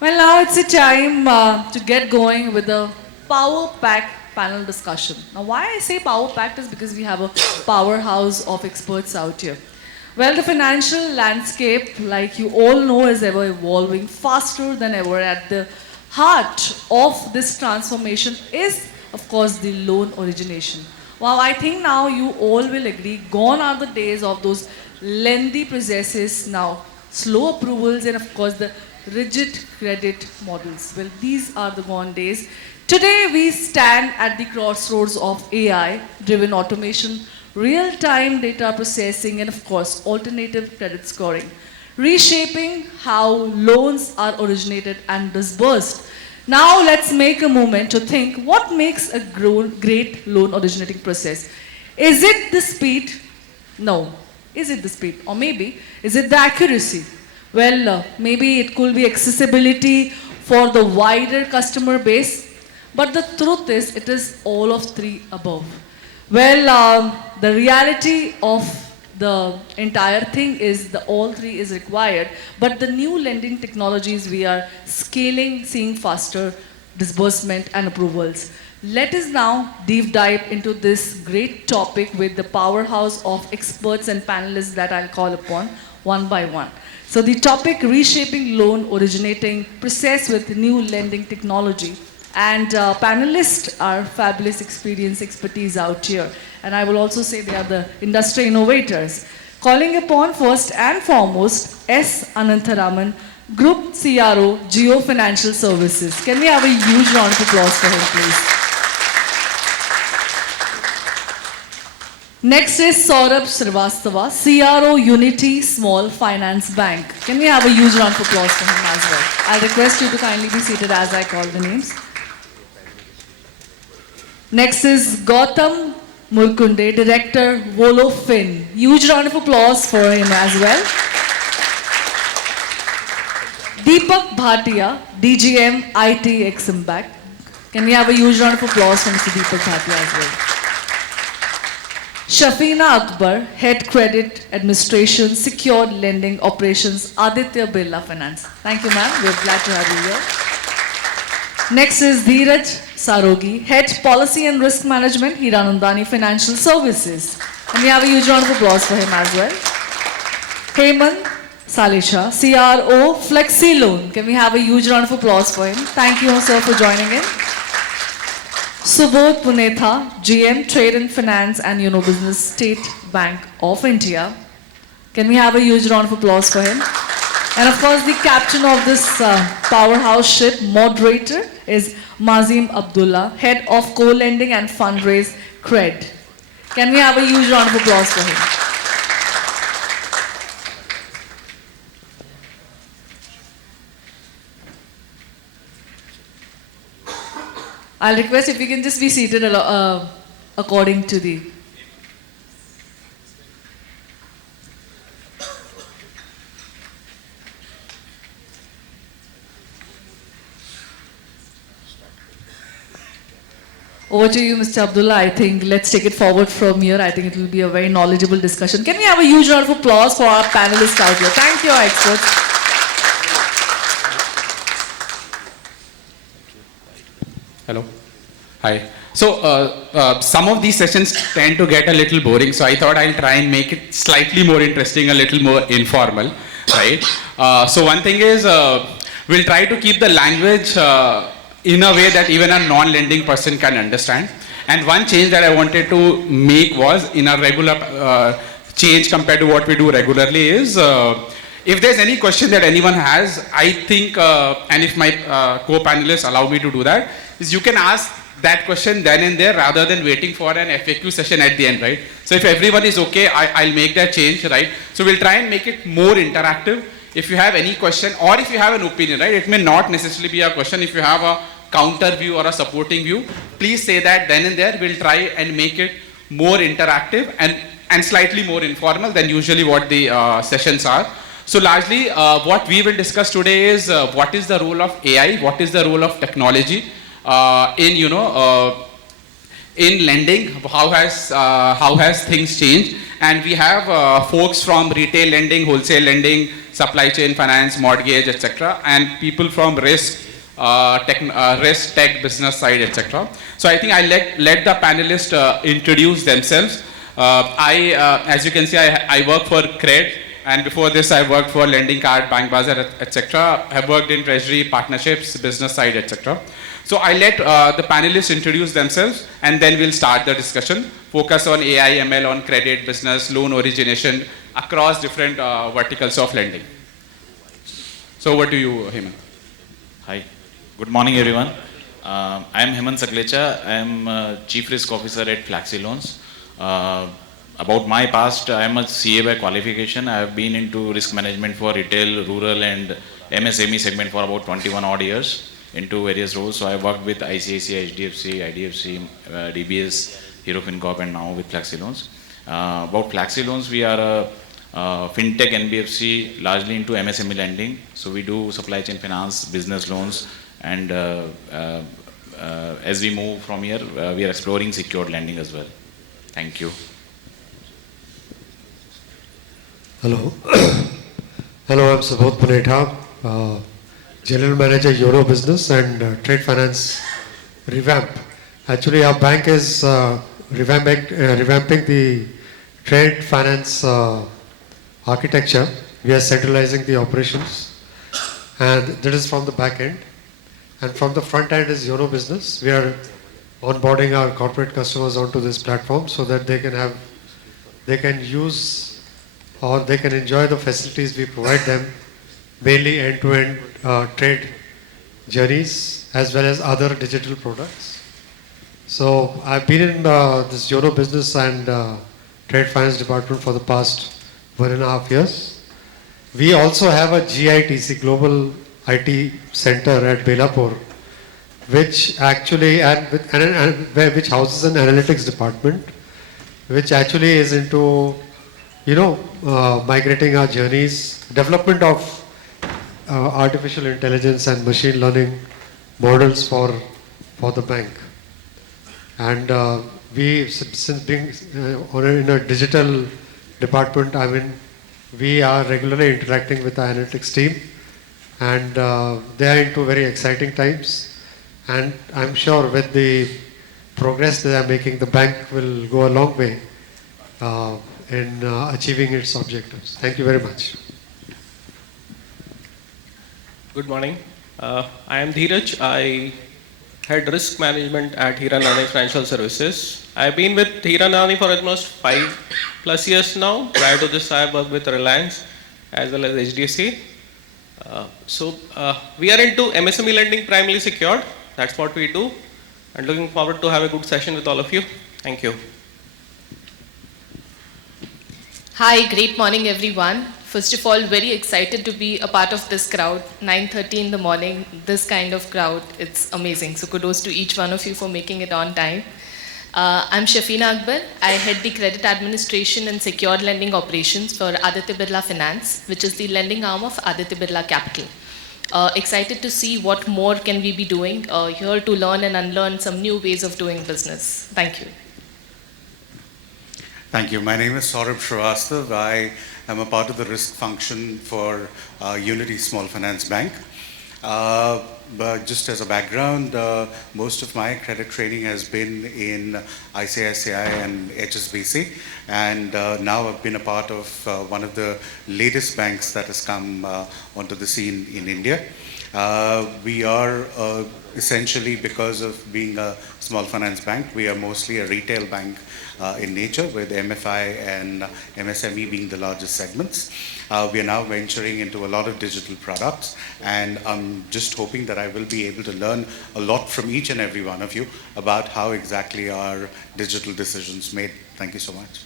Well, now it's a time to get going with the Power Pack panel discussion. Now, why I say Power Pack is because we have a powerhouse of experts out here. Well, the financial landscape, like you all know, is ever evolving faster than ever. At the heart of this transformation is, of course, the loan origination. Wow, I think now you all will agree, gone are the days of those lengthy processes now, slow approvals, and of course the rigid credit models. Well, these are the gone days. Today we stand at the crossroads of AI-driven automation, real-time data processing, and of course alternative credit scoring, reshaping how loans are originated and disbursed. Now let's make a moment to think what makes a great loan originating process. Is it the speed? No. Is it the speed? Or maybe, is it the accuracy? Well, maybe it could be accessibility for the wider customer base. But the truth is, it is all of three above. Well, the reality of the entire thing is the all three is required, but the new lending technologies we are scaling, seeing faster disbursement and approvals. Let us now deep dive into this great topic with the powerhouse of experts and panelists that I'll call upon one by one. So the topic, reshaping loan originating process with new lending technology. And panelists are fabulous experience, expertise out here. And I will also say they are the industry innovators. Calling upon first and foremost S. Anantharaman, Group CRO, Geo Financial Services. Can we have a huge round of applause for him, please? Next is Saurabh Srivastava, CRO Unity Small Finance Bank. Can we have a huge round of applause for him as well? I'll request you to kindly be seated as I call the names. Next is Gautam Murkunde, Director, Volofin. Huge round of applause for him as well. Deepak Bhatia, DGM IT Exim Bank. Can we have a huge round of applause for Mr. Deepak Bhatia as well? Shafina Akbar, Head Credit Administration, Secured Lending Operations, Aditya Birla Finance. Thank you, ma'am. We're glad to have you here. Next is Dheeraj Sarogi, Head Policy and Risk Management, Hiranandani Financial Services. And we have a huge round of applause for him as well. Hemant Salisha, CRO Flexi Loan. Can we have a huge round of applause for him? Thank you, sir, for joining in. Subodh Punetha, GM Trade and Finance and Business State Bank of India. Can we have a huge round of applause for him? And of course, the captain of this powerhouse ship, moderator, is Mazim Abdullah, Head of Co-Lending and Fundraise Cred. Can we have a huge round of applause for him? I'll request if you can just be seated according to the... Over to you, Mr. Abdullah. I think let's take it forward from here. I think it will be a very knowledgeable discussion. Can we have a huge round of applause for our panelists out here? Thank you, our experts. Hello. Hi. So some of these sessions tend to get a little boring, so I thought I'll try and make it slightly more interesting, a little more informal, right? So one thing is we'll try to keep the language in a way that even a non-lending person can understand. And one change that I wanted to make was in a regular change compared to what we do regularly is if there's any question that anyone has, I think, and if my co-panelists allow me to do that, is you can ask that question then and there rather than waiting for an FAQ session at the end, right? So if everyone is okay, I'll make that change, right? So we'll try and make it more interactive. If you have any question or if you have an opinion, right? It may not necessarily be a question. If you have a counter view or a supporting view, please say that then and there. We'll try and make it more interactive and slightly more informal than usually what the sessions are. So largely what we will discuss today is what is the role of AI, what is the role of technology in lending, how has things changed, and we have folks from retail lending, wholesale lending, supply chain finance, mortgage, etc., and people from risk tech business side, etc. So I think I let the panelists introduce themselves. As you can see, I work for Cred, and before this, I worked for Lending Card, Bank Bazaar, etc. Have worked in treasury, partnerships, business side, etc. So I let the panelists introduce themselves, and then we'll start the discussion. Focus on AI, ML, on credit, business, loan origination across different verticals of lending. So over to you, Hemant. Hi, good morning everyone. I am Hemant Saklecha. I am Chief Risk Officer at Flaxi Loans. About my past, I am a CA by qualification. I have been into risk management for retail, rural and MSME segment for about 21 odd years into various roles. So I worked with ICICI, HDFC, IDFC, DBS, Hero FinCorp and now with Flaxi Loans. About Flaxi Loans, we are a fintech NBFC largely into MSME lending. So we do supply chain finance, business loans, and as we move from here, we are exploring secured lending as well. Thank you. Hello. Hello, I'm Subodh Punetha, General Manager Euro Business and Trade Finance Revamp. Actually, our bank is revamping the trade finance architecture. We are centralizing the operations, and that is from the back end. And from the front end is Euro Business. We are onboarding our corporate customers onto this platform so that they can use or they can enjoy the facilities we provide them, mainly end-to-end trade journeys as well as other digital products. So I've been in this Euro Business and Trade Finance Department for the past 1.5 years. We also have a GITC, Global IT Center at Belapur, which actually which houses an analytics department, which actually is into migrating our journeys, development of artificial intelligence and machine learning models for the bank. And we, since being in a digital department, I mean, we are regularly interacting with the analytics team, and they are into very exciting times. And I'm sure with the progress they are making, the bank will go a long way in achieving its objectives. Thank you very much. Good morning. I am Dheeraj. I head risk management at Hiranani Financial Services. I've been with Hiranani for almost 5+ years now. Prior to this, I worked with Reliance as well as HDFC. We are into MSME lending, primarily secured. That's what we do. And looking forward to have a good session with all of you. Thank you. Hi, great morning everyone. First of all, very excited to be a part of this crowd. 9:30 in the morning, this kind of crowd, it's amazing. So kudos to each one of you for making it on time. I'm Shafina Akbar. I head the credit administration and secured lending operations for Aditya Birla Finance, which is the lending arm of Aditya Birla Capital. Excited to see what more can we be doing here to learn and unlearn some new ways of doing business. Thank you. Thank you. My name is Saurabh Srivastav. I am a part of the risk function for Unity Small Finance Bank. But just as a background, most of my credit training has been in ICICI and HSBC, and now I've been a part of one of the latest banks that has come onto the scene in India. We are essentially, because of being a small finance bank, we are mostly a retail bank in nature, with MFI and MSME being the largest segments. We are now venturing into a lot of digital products, and I'm just hoping that I will be able to learn a lot from each and every one of you about how exactly are digital decisions made. Thank you so much.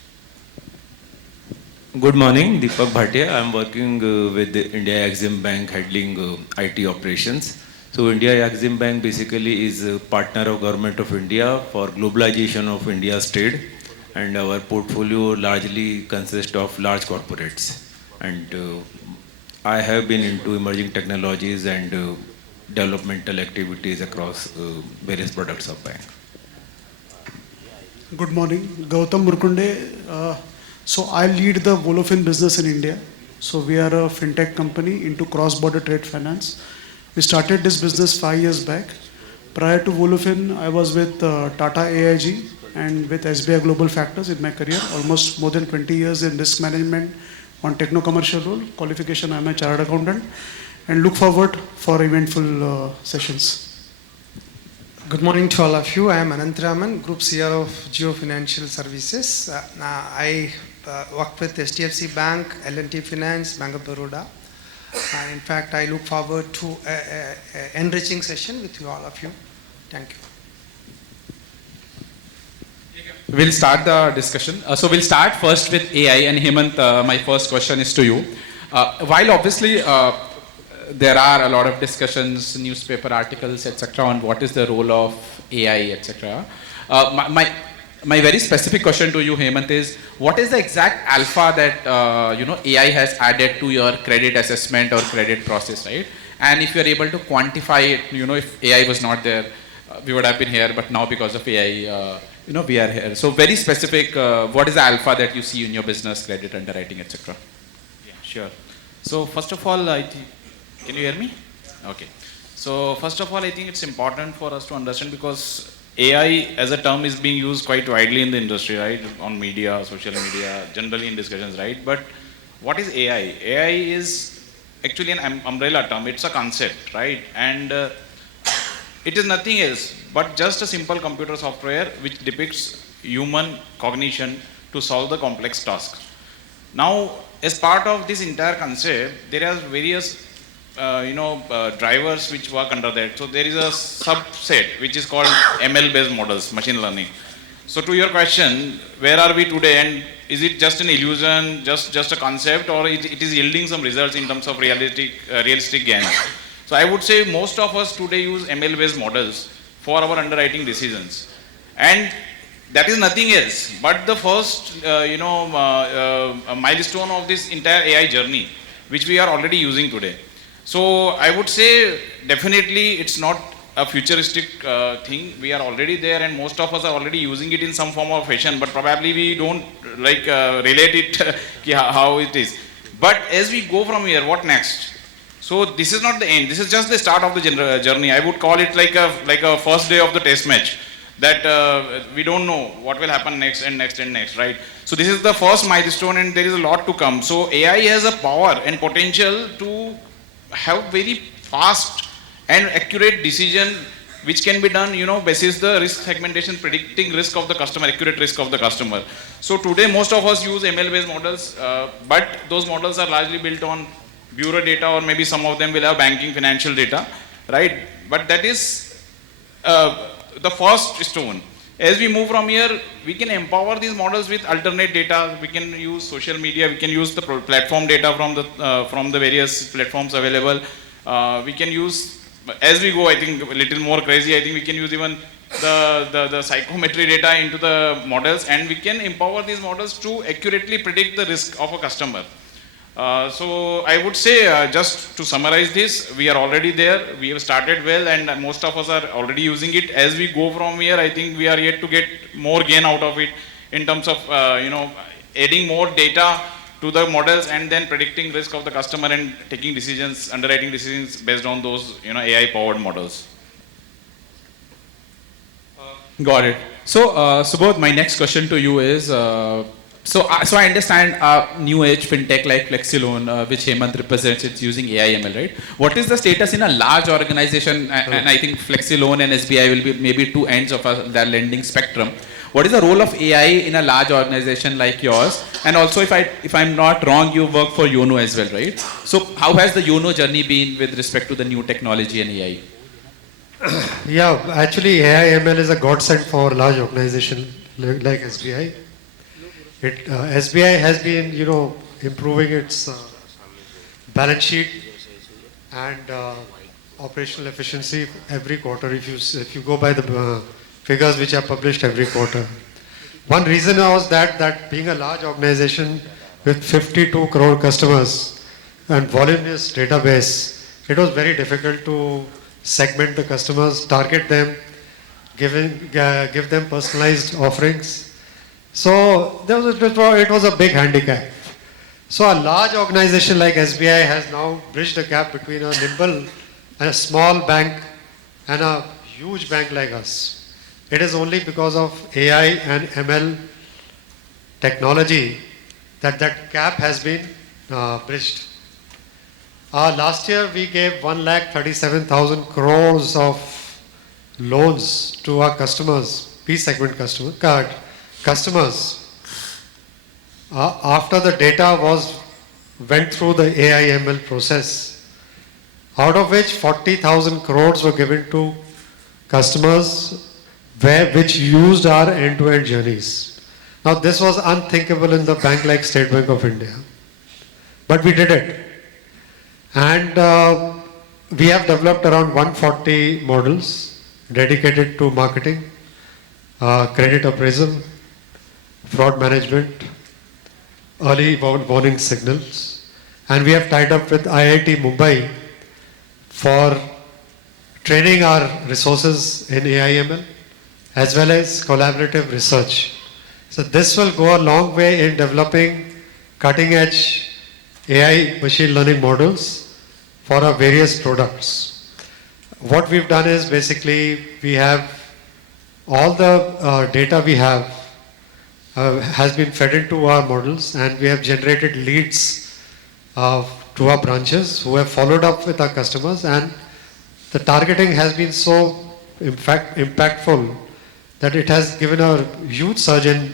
Good morning, Deepak Bhatia. I'm working with the India Exim Bank handling IT operations. So India Exim Bank basically is a partner of Government of India for globalization of India's trade, and our portfolio largely consists of large corporates. And I have been into emerging technologies and developmental activities across various products of bank. Good morning, Gautam Murkunde. So I lead the Volofin business in India. So we are a fintech company into cross-border trade finance. We started this business 5 years back. Prior to Wolufin, I was with Tata AIG and with SBI Global Factors in my career. Almost more than 20 years in risk management on techno-commercial role. Qualification, I'm a chartered accountant. And look forward for eventful sessions. Good morning to all of you. I am Anantharaman, Group CEO of Geo Financial Services. I work with HDFC Bank, L&T Finance, Bank of Baroda. And in fact, I look forward to an enriching session with you, all of you. Thank you. We'll start the discussion. So we'll start first with AI, and Hemant, my first question is to you. While obviously there are a lot of discussions, newspaper articles, etc., on what is the role of AI, etc. My very specific question to you, Hemant, is what is the exact alpha that AI has added to your credit assessment or credit process, right? And if you are able to quantify it, if AI was not there, we would have been here, but now because of AI, we are here. So very specific, what is the alpha that you see in your business, credit underwriting, etc.? Yeah, sure. So first of all, I think, can you hear me? Okay. So first of all, I think it's important for us to understand because AI as a term is being used quite widely in the industry, right? On media, social media, generally in discussions, right? But what is AI? AI is actually an umbrella term. It's a concept, right? And it is nothing else but just a simple computer software which depicts human cognition to solve the complex task. Now, as part of this entire concept, there are various drivers which work under that. So there is a subset which is called ML based models, machine learning. So to your question, where are we today, and is it just an illusion, just a concept, or it is yielding some results in terms of realistic gains? So I would say most of us today use ML based models for our underwriting decisions, and that is nothing else but the first milestone of this entire AI journey which we are already using today. So I would say definitely it's not a futuristic thing. We are already there, and most of us are already using it in some form or fashion, but probably we don't relate it how it is. But as we go from here, what next? So this is not the end. This is just the start of the journey. I would call it like a first day of the test match, that we don't know what will happen next and next and next, right? So this is the first milestone, and there is a lot to come. So AI has a power and potential to have very fast and accurate decision which can be done, basis the risk segmentation, predicting risk of the customer, accurate risk of the customer. So today most of us use ML based models, but those models are largely built on bureau data, or maybe some of them will have banking financial data, right? But that is the first stone. As we move from here, we can empower these models with alternate data. We can use social media. We can use the platform data from the various platforms available. We can use, as we go, I think a little more crazy. I think we can use even the psychometry data into the models, and we can empower these models to accurately predict the risk of a customer. So I would say, just to summarize this, we are already there. We have started well, and most of us are already using it. As we go from here, I think we are yet to get more gain out of it in terms of adding more data to the models and then predicting risk of the customer and taking decisions, underwriting decisions based on those AI powered models. Got it. So Subodh, my next question to you is. So I understand new age fintech like FlexiLoan, which Hemant represents, it's using AI ML, right? What is the status in a large organization? And I think FlexiLoan and SBI will be maybe two ends of their lending spectrum. What is the role of AI in a large organization like yours? And also, if I'm not wrong, you work for YONO as well, right? So how has the YONO journey been with respect to the new technology and AI? Yeah, actually AI ML is a godsend for large organization like SBI. SBI has been, improving its balance sheet and operational efficiency every quarter. If you go by the figures which are published every quarter, one reason was that being a large organization with 52 crore customers and voluminous database, it was very difficult to segment the customers, target them, give them personalized offerings. So it was a big handicap. So a large organization like SBI has now bridged the gap between a nimble and a small bank and a huge bank like us. It is only because of AI and ML technology that that gap has been bridged. Last year we gave 1,37,000 crores of loans to our customers, B segment customers. After the data went through the AI ML process, out of which 40,000 crores were given to customers which used our end-to-end journeys. Now this was unthinkable in the bank like State Bank of India, but we did it. And we have developed around 140 models dedicated to marketing, credit appraisal, fraud management, early warning signals. And we have tied up with IIT Mumbai for training our resources in AI/ML as well as collaborative research. So this will go a long way in developing cutting edge AI machine learning models for our various products. What we've done is basically we have all the data we have has been fed into our models, and we have generated leads to our branches who have followed up with our customers, and the targeting has been so impactful that it has given a huge surge in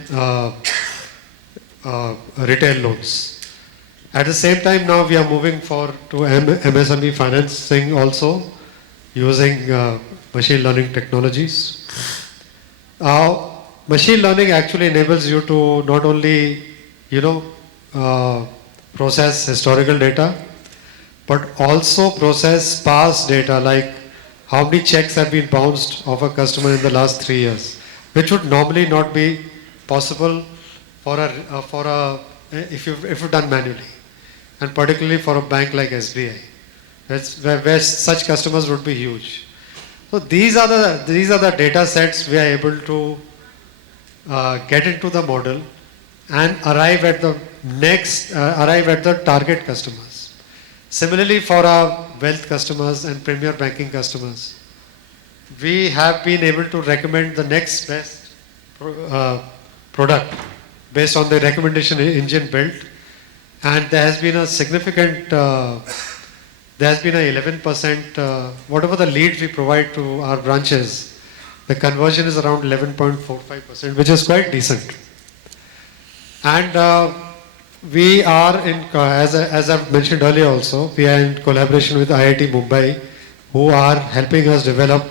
retail loans. At the same time, now we are moving to MSME financing also using machine learning technologies. Machine learning actually enables you to not only, process historical data, but also process past data like how many checks have been bounced of a customer in the last 3 years, which would normally not be possible if you've done manually, and particularly for a bank like SBI, where such customers would be huge. So these are the data sets we are able to get into the model and arrive at the target customers. Similarly, for our wealth customers and premier banking customers, we have been able to recommend the next best product based on the recommendation engine built, and there has been a significant, there has been a 11%, whatever the leads we provide to our branches, the conversion is around 11.45%, which is quite decent. And we are as I've mentioned earlier also, we are in collaboration with IIT Mumbai, who are helping us develop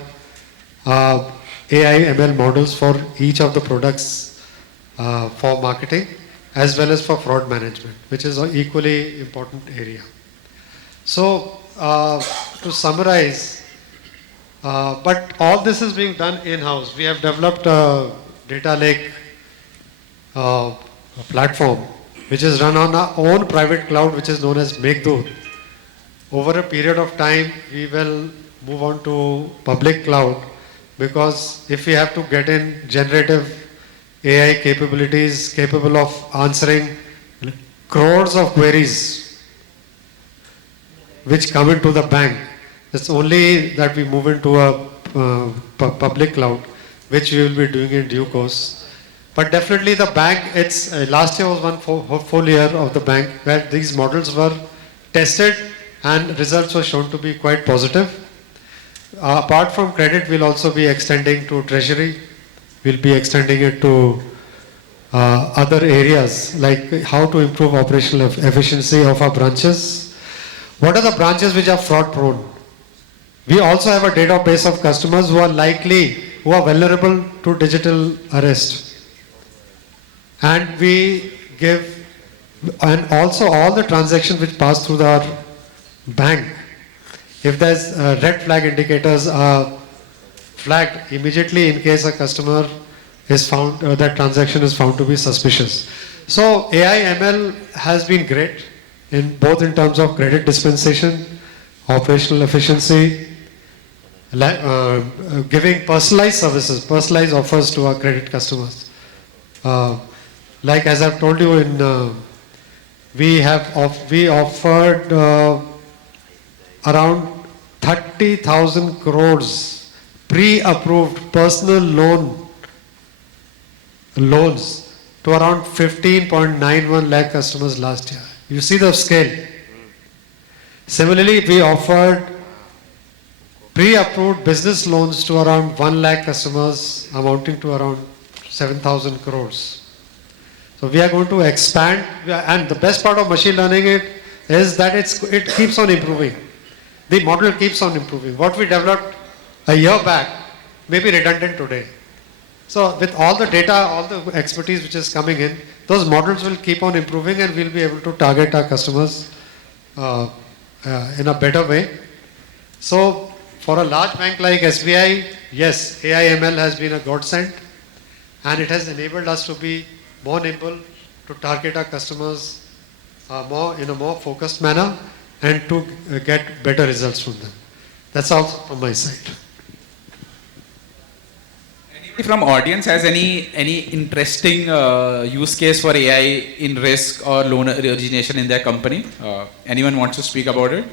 AI ML models for each of the products for marketing as well as for fraud management, which is an equally important area. So to summarize, but all this is being done in-house. We have developed a data lake platform which is run on our own private cloud, which is known as Meghdut. Over a period of time, we will move on to public cloud, because if we have to get in generative AI capabilities capable of answering crores of queries which come into the bank, it's only that we move into a public cloud, which we will be doing in due course. But definitely the bank, last year was one full year of the bank where these models were tested and results were shown to be quite positive. Apart from credit, we'll also be extending to treasury. We'll be extending it to other areas like how to improve operational efficiency of our branches. What are the branches which are fraud prone? We also have a database of customers who are vulnerable to digital arrest. And we give, and also all the transactions which pass through our bank, if there's red flag indicators are flagged immediately in case a customer is found, that transaction is found to be suspicious. So AI ML has been great both in terms of credit dispensation, operational efficiency, giving personalized services, personalized offers to our credit customers. Like as I've told you we offered around 30,000 crores pre-approved personal loans to around 15.91 lakh customers last year. You see the scale. Similarly, we offered pre-approved business loans to around 1 lakh customers amounting to around 7,000 crores. So we are going to expand, and the best part of machine learning is that it keeps on improving. The model keeps on improving. What we developed a year back may be redundant today. So with all the data, all the expertise which is coming in, those models will keep on improving and we'll be able to target our customers in a better way. So for a large bank like SBI, yes, AI/ML has been a godsend and it has enabled us to be more nimble, to target our customers in a more focused manner and to get better results from them. That's all from my side. Anybody from audience has any interesting use case for AI in risk or loan origination in their company? Anyone wants to speak about it?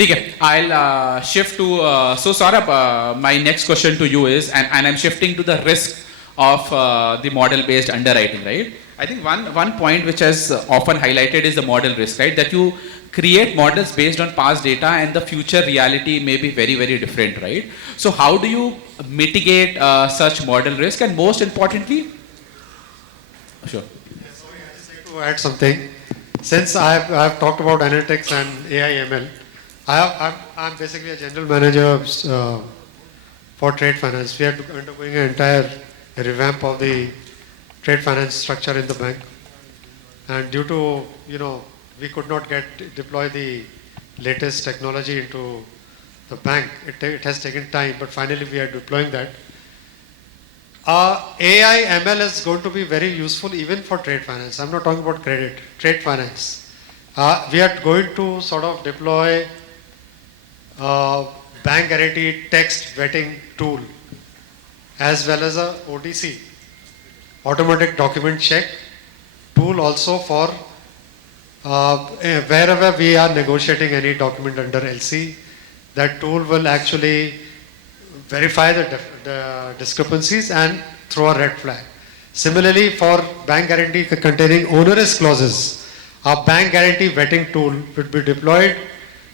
Okay, I'll shift to, so Saurabh, my next question to you is, and I'm shifting to the risk of the model-based underwriting, right? I think one point which has often highlighted is the model risk, right? That you create models based on past data and the future reality may be very, very different, right? So how do you mitigate such model risk, and most importantly? Sure. Sorry, I just like to add something. Since I've talked about analytics and AI/ML, I'm basically a general manager for trade finance. We are undergoing an entire revamp of the trade finance structure in the bank. And due to, we could not deploy the latest technology into the bank. It has taken time, but finally we are deploying that. AI/ML is going to be very useful even for trade finance. I'm not talking about credit, trade finance. We are going to sort of deploy bank guarantee text vetting tool as well as a ODC, automatic document check tool also for wherever we are negotiating any document under LC. That tool will actually verify the discrepancies and throw a red flag. Similarly, for bank guarantee containing onerous clauses, our bank guarantee vetting tool would be deployed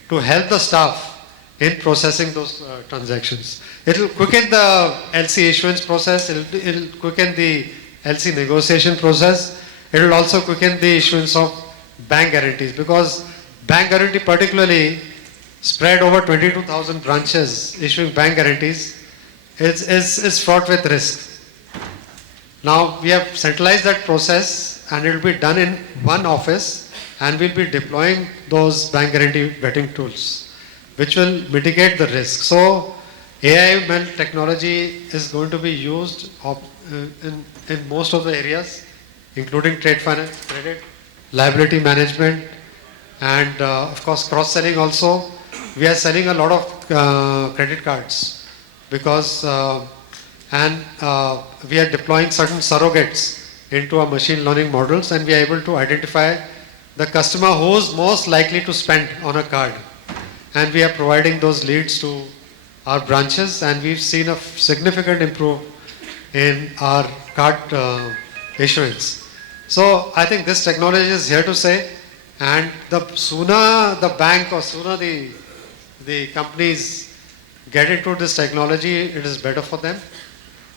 to help the staff in processing those transactions. It will quicken the LC issuance process, it will quicken the LC negotiation process, it will also quicken the issuance of bank guarantees, because bank guarantee particularly spread over 22,000 branches issuing bank guarantees is fraught with risk. Now we have centralized that process and it will be done in one office, and we'll be deploying those bank guarantee vetting tools which will mitigate the risk. So AI/ML technology is going to be used in most of the areas, including trade finance, credit, liability management, and of course cross-selling also. We are selling a lot of credit cards because we are deploying certain surrogates into our machine learning models, and we are able to identify the customer who is most likely to spend on a card. And we are providing those leads to our branches, and we've seen a significant improvement in our card issuance. So I think this technology is here to stay, and the sooner the bank or sooner the companies get into this technology, it is better for them.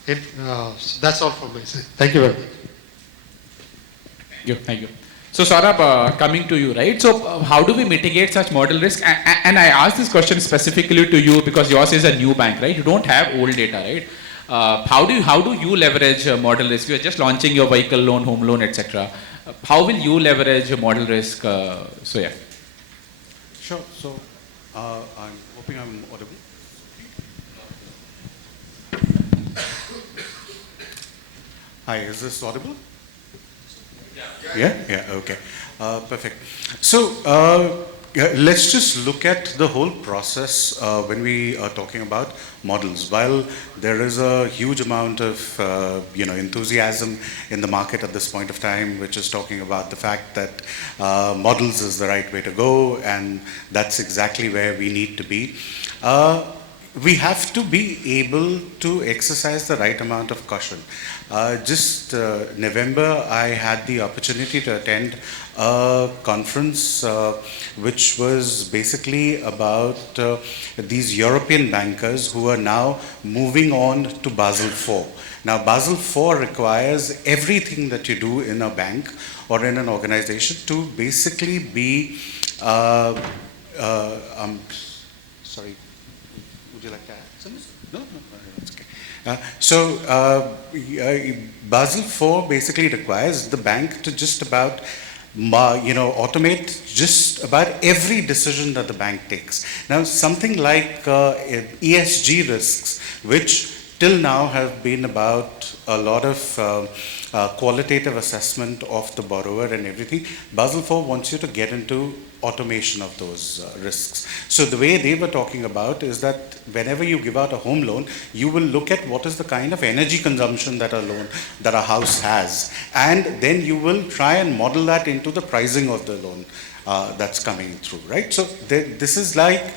So that's all from my side. Thank you very much. Thank you. So Saurabh, coming to you, right? So how do we mitigate such model risk? And I ask this question specifically to you because yours is a new bank, right? You don't have old data, right? How do you leverage model risk? You are just launching your vehicle loan, home loan, etc. How will you leverage model risk? So yeah. Sure. So I'm hoping I'm audible. Hi, is this audible? Yeah, okay. Perfect. So let's just look at the whole process when we are talking about models. While there is a huge amount of enthusiasm in the market at this point of time, which is talking about the fact that models is the right way to go, and that's exactly where we need to be. We have to be able to exercise the right amount of caution. Just November, I had the opportunity to attend a conference which was basically about these European bankers who are now moving on to Basel IV. Now, Basel IV requires everything that you do in a bank or in an organization to basically be, sorry, would you like to add something? No, it's okay. Basel IV basically requires the bank to just about automate just about every decision that the bank takes. Now, something like ESG risks, which till now have been about a lot of qualitative assessment of the borrower and everything, Basel IV wants you to get into automation of those risks. So the way they were talking about is that whenever you give out a home loan, you will look at what is the kind of energy consumption that a house has, and then you will try and model that into the pricing of the loan that's coming through, right? So this is like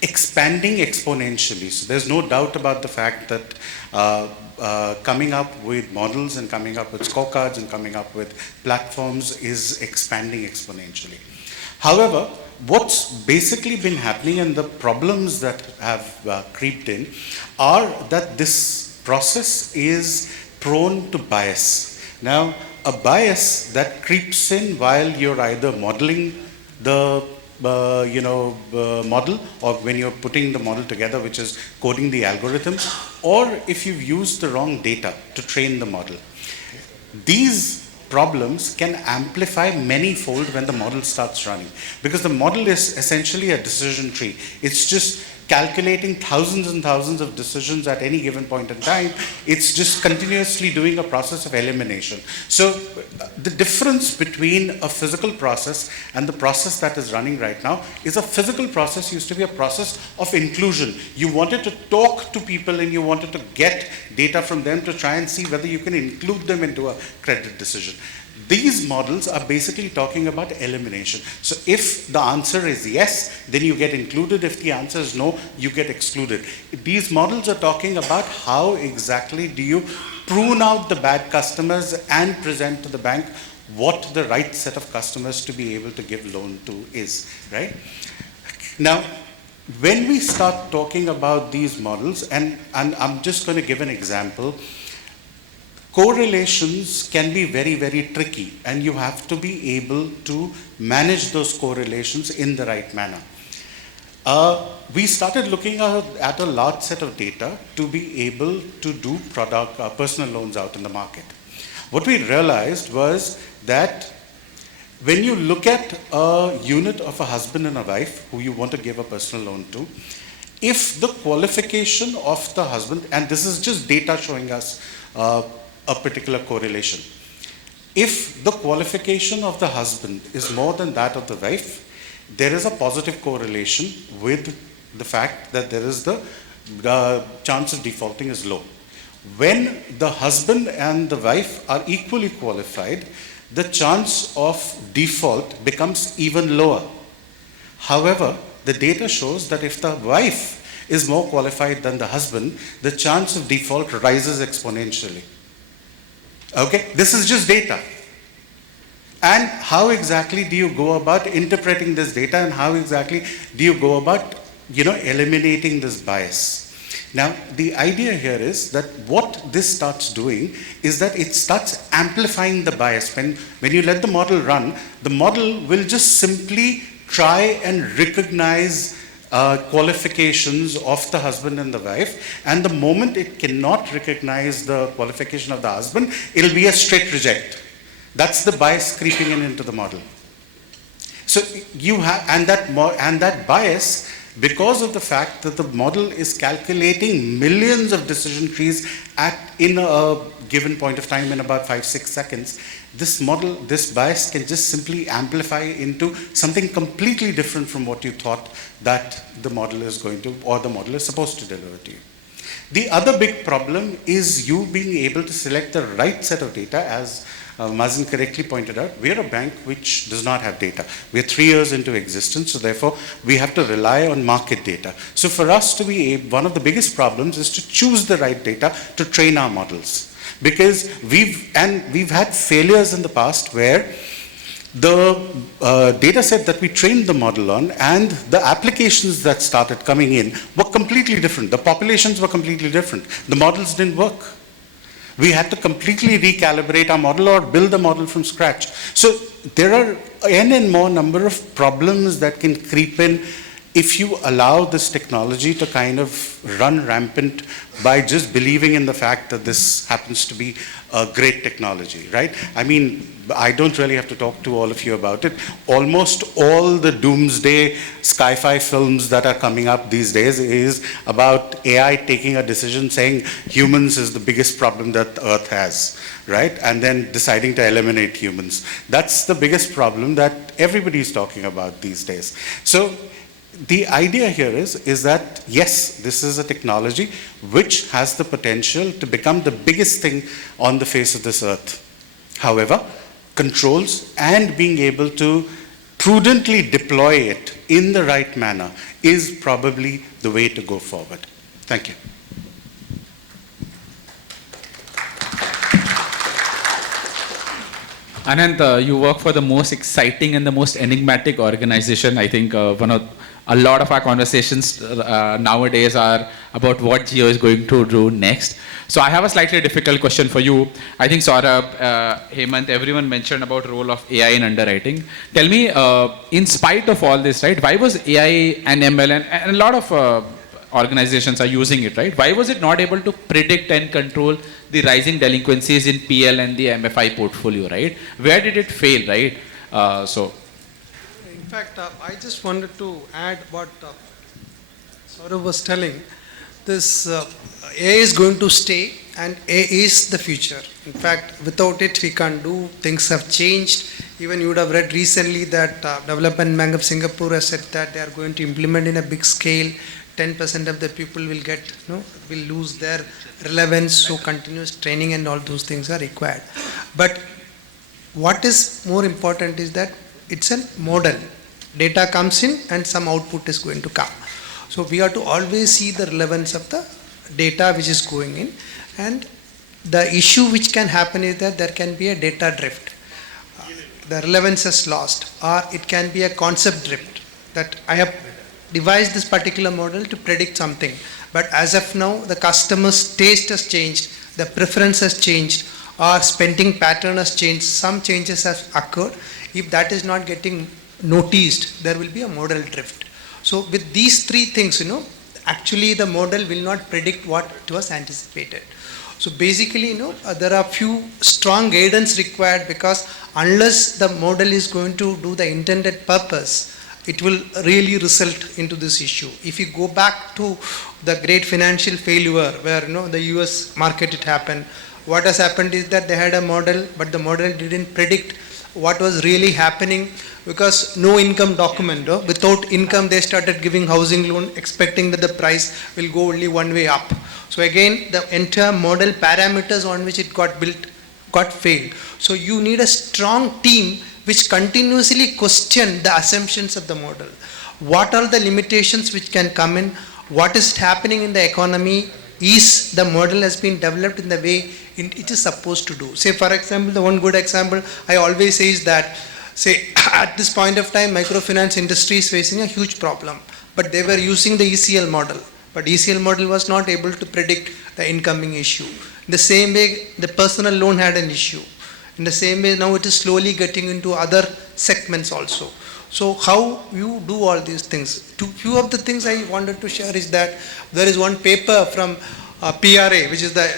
expanding exponentially. So there's no doubt about the fact that coming up with models and coming up with scorecards and coming up with platforms is expanding exponentially. However, what's basically been happening and the problems that have creeped in are that this process is prone to bias. Now, a bias that creeps in while you're either modeling the model, or when you're putting the model together, which is coding the algorithm, or if you've used the wrong data to train the model. These problems can amplify many-fold when the model starts running, because the model is essentially a decision tree. It's just calculating thousands and thousands of decisions at any given point in time. It's just continuously doing a process of elimination. So the difference between a physical process and the process that is running right now is a physical process used to be a process of inclusion. You wanted to talk to people and you wanted to get data from them to try and see whether you can include them into a credit decision. These models are basically talking about elimination. So if the answer is yes, then you get included. If the answer is no, you get excluded. These models are talking about how exactly do you prune out the bad customers and present to the bank what the right set of customers to be able to give loan to is, right? Now, when we start talking about these models, and I'm just going to give an example, correlations can be very, very tricky, and you have to be able to manage those correlations in the right manner. We started looking at a large set of data to be able to do personal loans out in the market. What we realized was that when you look at a unit of a husband and a wife who you want to give a personal loan to, if the qualification of the husband, and this is just data showing us a particular correlation. If the qualification of the husband is more than that of the wife, there is a positive correlation with the fact that there is the chance of defaulting is low. When the husband and the wife are equally qualified, the chance of default becomes even lower. However, the data shows that if the wife is more qualified than the husband, the chance of default rises exponentially. Okay, this is just data. And how exactly do you go about interpreting this data, and how exactly do you go about, eliminating this bias? Now, the idea here is that what this starts doing is that it starts amplifying the bias. When you let the model run, the model will just simply try and recognize qualifications of the husband and the wife, and the moment it cannot recognize the qualification of the husband, it'll be a straight reject. That's the bias creeping into the model. So you have, and that bias because of the fact that the model is calculating millions of decision trees in a given point of time in about 5-6 seconds. This model, this bias can just simply amplify into something completely different from what you thought that the model is going to, or the model is supposed to deliver to you. The other big problem is you being able to select the right set of data. As Mazen correctly pointed out, we are a bank which does not have data. We are 3 years into existence, so therefore we have to rely on market data. So for us to be one of the biggest problems is to choose the right data to train our models. Because we've had failures in the past where the data set that we trained the model on and the applications that started coming in were completely different. The populations were completely different. The models didn't work. We had to completely recalibrate our model or build the model from scratch. So there are n and more number of problems that can creep in if you allow this technology to kind of run rampant by just believing in the fact that this happens to be a great technology, right? I mean, I don't really have to talk to all of you about it. Almost all the doomsday sci-fi films that are coming up these days is about AI taking a decision saying humans is the biggest problem that Earth has, right? And then deciding to eliminate humans. That's the biggest problem that everybody's talking about these days. So the idea here is that, yes, this is a technology which has the potential to become the biggest thing on the face of this earth. However, controls and being able to prudently deploy it in the right manner is probably the way to go forward. Thank you. Anant, you work for the most exciting and the most enigmatic organization. I think a lot of our conversations nowadays are about what Jio is going to do next. So I have a slightly difficult question for you. I think Saurabh, Hemant, everyone mentioned about role of AI in underwriting. Tell me, in spite of all this, right, why was AI and ML and a lot of organizations are using it, right? Why was it not able to predict and control the rising delinquencies in PL and the MFI portfolio, right? Where did it fail, right? In fact, I just wanted to add what Saurabh was telling. This AI is going to stay and AI is the future. In fact, without it, we can't do. Things have changed. Even you would have read recently that Development Bank of Singapore has said that they are going to implement in a big scale. 10% of the people will lose their relevance, so continuous training and all those things are required. But what is more important is that it's a model. Data comes in and some output is going to come. So we have to always see the relevance of the data which is going in, and the issue which can happen is that there can be a data drift. The relevance is lost, or it can be a concept drift, that I have devised this particular model to predict something, but as of now the customer's taste has changed, the preference has changed, or spending pattern has changed, some changes have occurred. If that is not getting noticed, there will be a model drift. So with these three things, actually the model will not predict what it was anticipated. So basically, there are few strong guidance required, because unless the model is going to do the intended purpose, it will really result into this issue. If you go back to the great financial failure where the US market it happened, what has happened is that they had a model, but the model didn't predict what was really happening, because no income document. Without income, they started giving housing loan, expecting that the price will go only one way up. So again, the entire model parameters on which it got built got failed. So you need a strong team which continuously question the assumptions of the model. What are the limitations which can come in? What is happening in the economy? Is the model has been developed in the way it is supposed to do? Say, for example, the one good example I always say is that, say, at this point of time, microfinance industry is facing a huge problem, but they were using the ECL model, but ECL model was not able to predict the incoming issue. In the same way, the personal loan had an issue. In the same way, now it is slowly getting into other segments also. So how you do all these things? Few of the things I wanted to share is that there is one paper from PRA, which is the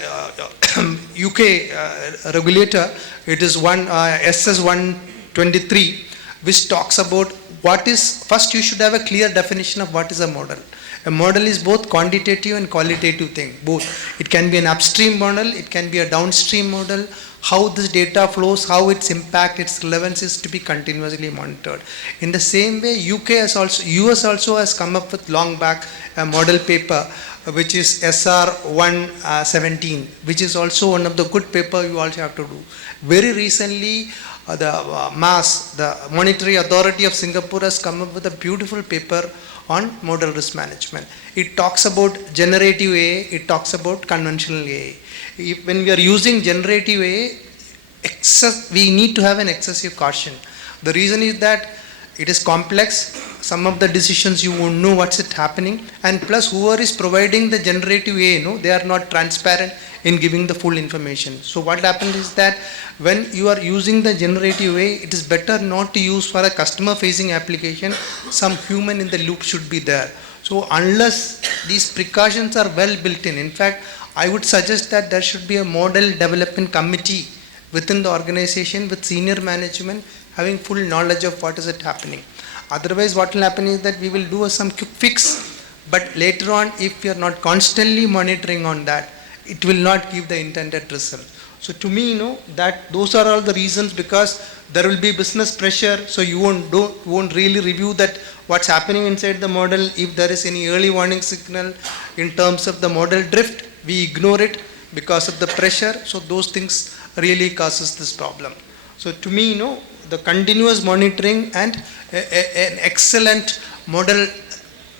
UK regulator. It is SS 123, which talks about first you should have a clear definition of what is a model. A model is both quantitative and qualitative thing, both. It can be an upstream model, it can be a downstream model. How this data flows, how its impact, its relevance is to be continuously monitored. In the same way, US also has come up with long back a model paper, which is SR 117, which is also one of the good paper you also have to do. Very recently, the Monetary Authority of Singapore has come up with a beautiful paper on model risk management. It talks about generative AI, it talks about conventional AI. When we are using generative AI, we need to have an excessive caution. The reason is that it is complex. Some of the decisions you won't know what's happening, and plus whoever is providing the generative AI, they are not transparent in giving the full information. So what happens is that when you are using the generative AI, it is better not to use for a customer facing application. Some human in the loop should be there. So unless these precautions are well built in fact, I would suggest that there should be a model development committee within the organization with senior management having full knowledge of what is happening. Otherwise, what will happen is that we will do some quick fix, but later on, if we are not constantly monitoring on that, it will not give the intended result. So to me, that those are all the reasons, because there will be business pressure, so you won't really review that what's happening inside the model. If there is any early warning signal in terms of the model drift, we ignore it because of the pressure. So those things really causes this problem. So to me, the continuous monitoring and an excellent model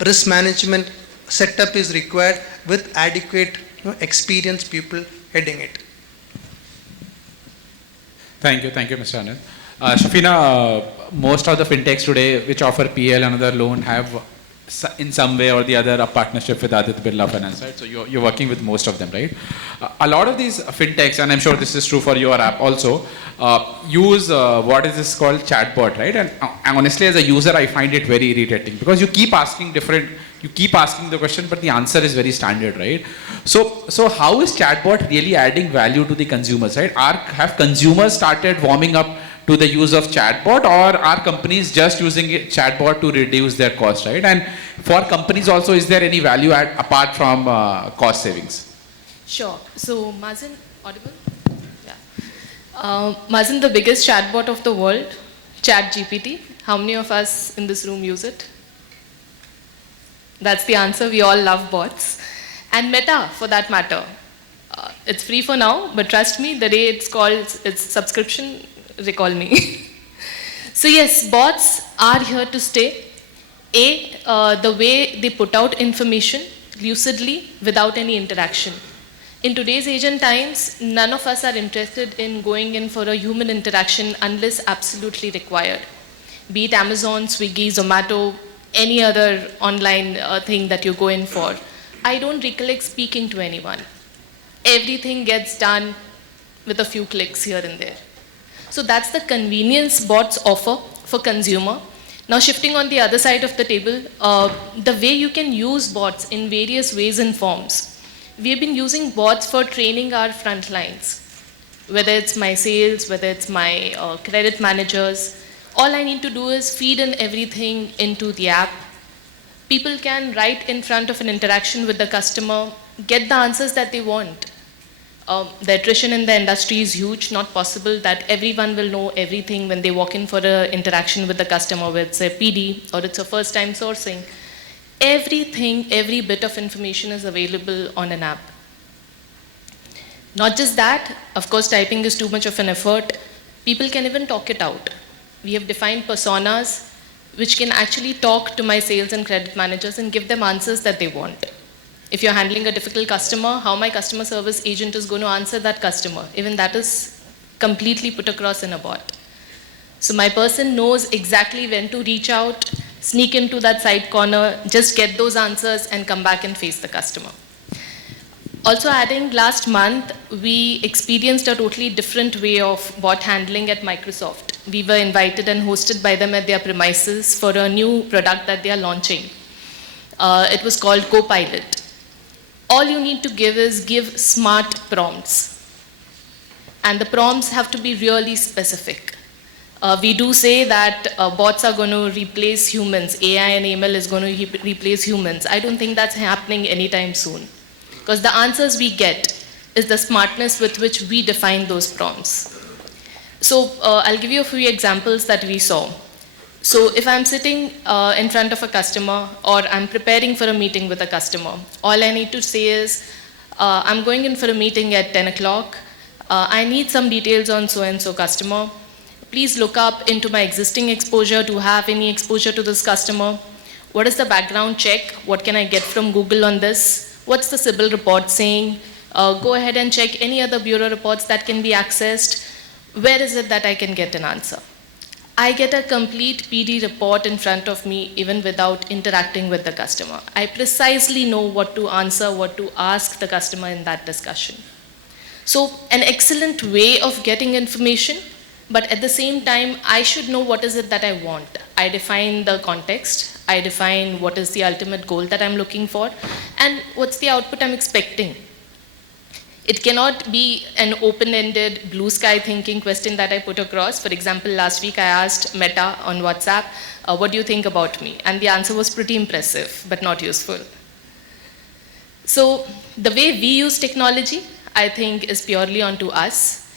risk management setup is required with adequate experienced people heading it. Thank you, Mr. Anand. Shafina, most of the fintechs today which offer PL and other loan have in some way or the other a partnership with Aditya Birla Finance, right? So you're working with most of them, right? A lot of these fintechs, and I'm sure this is true for your app also, use what is this called chatbot, right? And honestly, as a user, I find it very irritating because you keep asking the question, but the answer is very standard, right? So how is chatbot really adding value to the consumers, right? Have consumers started warming up to the use of chatbot, or are companies just using chatbot to reduce their cost, right? And for companies also, is there any value add apart from cost savings? Sure. So, Mazen, audible? Yeah. Mazen, the biggest chatbot of the world, ChatGPT. How many of us in this room use it? That's the answer. We all love bots. And Meta, for that matter. It's free for now, but trust me, the day it's subscription, recall me. So yes, bots are here to stay. The way they put out information lucidly without any interaction. In today's age and times, none of us are interested in going in for a human interaction unless absolutely required. Be it Amazon, Swiggy, Zomato, any other online thing that you go in for. I don't recollect speaking to anyone. Everything gets done with a few clicks here and there. So that's the convenience bots offer for consumer. Now shifting on the other side of the table, the way you can use bots in various ways and forms. We have been using bots for training our front lines, whether it's my sales, whether it's my credit managers. All I need to do is feed in everything into the app. People can, right in front of an interaction with the customer, get the answers that they want. The attrition in the industry is huge, not possible that everyone will know everything when they walk in for an interaction with the customer, whether it's a PD or it's a first time sourcing. Everything, every bit of information is available on an app. Not just that, of course, typing is too much of an effort. People can even talk it out. We have defined personas which can actually talk to my sales and credit managers and give them answers that they want. If you're handling a difficult customer, how my customer service agent is going to answer that customer, even that is completely put across in a bot. So my person knows exactly when to reach out, sneak into that side corner, just get those answers and come back and face the customer. Also adding, last month, we experienced a totally different way of bot handling at Microsoft. We were invited and hosted by them at their premises for a new product that they are launching. It was called Copilot. All you need to give is give smart prompts. And the prompts have to be really specific. We do say that bots are going to replace humans, AI and ML is going to replace humans. I don't think that's happening anytime soon. Because the answers we get is the smartness with which we define those prompts. So I'll give you a few examples that we saw. So if I'm sitting in front of a customer or I'm preparing for a meeting with a customer, all I need to say is, I'm going in for a meeting at 10 o'clock. I need some details on so-and-so customer. Please look up into my existing exposure to have any exposure to this customer. What is the background check? What can I get from Google on this? What's the CIBIL report saying? Go ahead and check any other bureau reports that can be accessed. Where is it that I can get an answer? I get a complete PD report in front of me even without interacting with the customer. I precisely know what to answer, what to ask the customer in that discussion. So an excellent way of getting information, but at the same time, I should know what is it that I want. I define the context, I define what is the ultimate goal that I'm looking for, and what's the output I'm expecting. It cannot be an open-ended, blue sky thinking question that I put across. For example, last week I asked Meta on WhatsApp, what do you think about me? And the answer was pretty impressive, but not useful. So the way we use technology, I think, is purely onto us.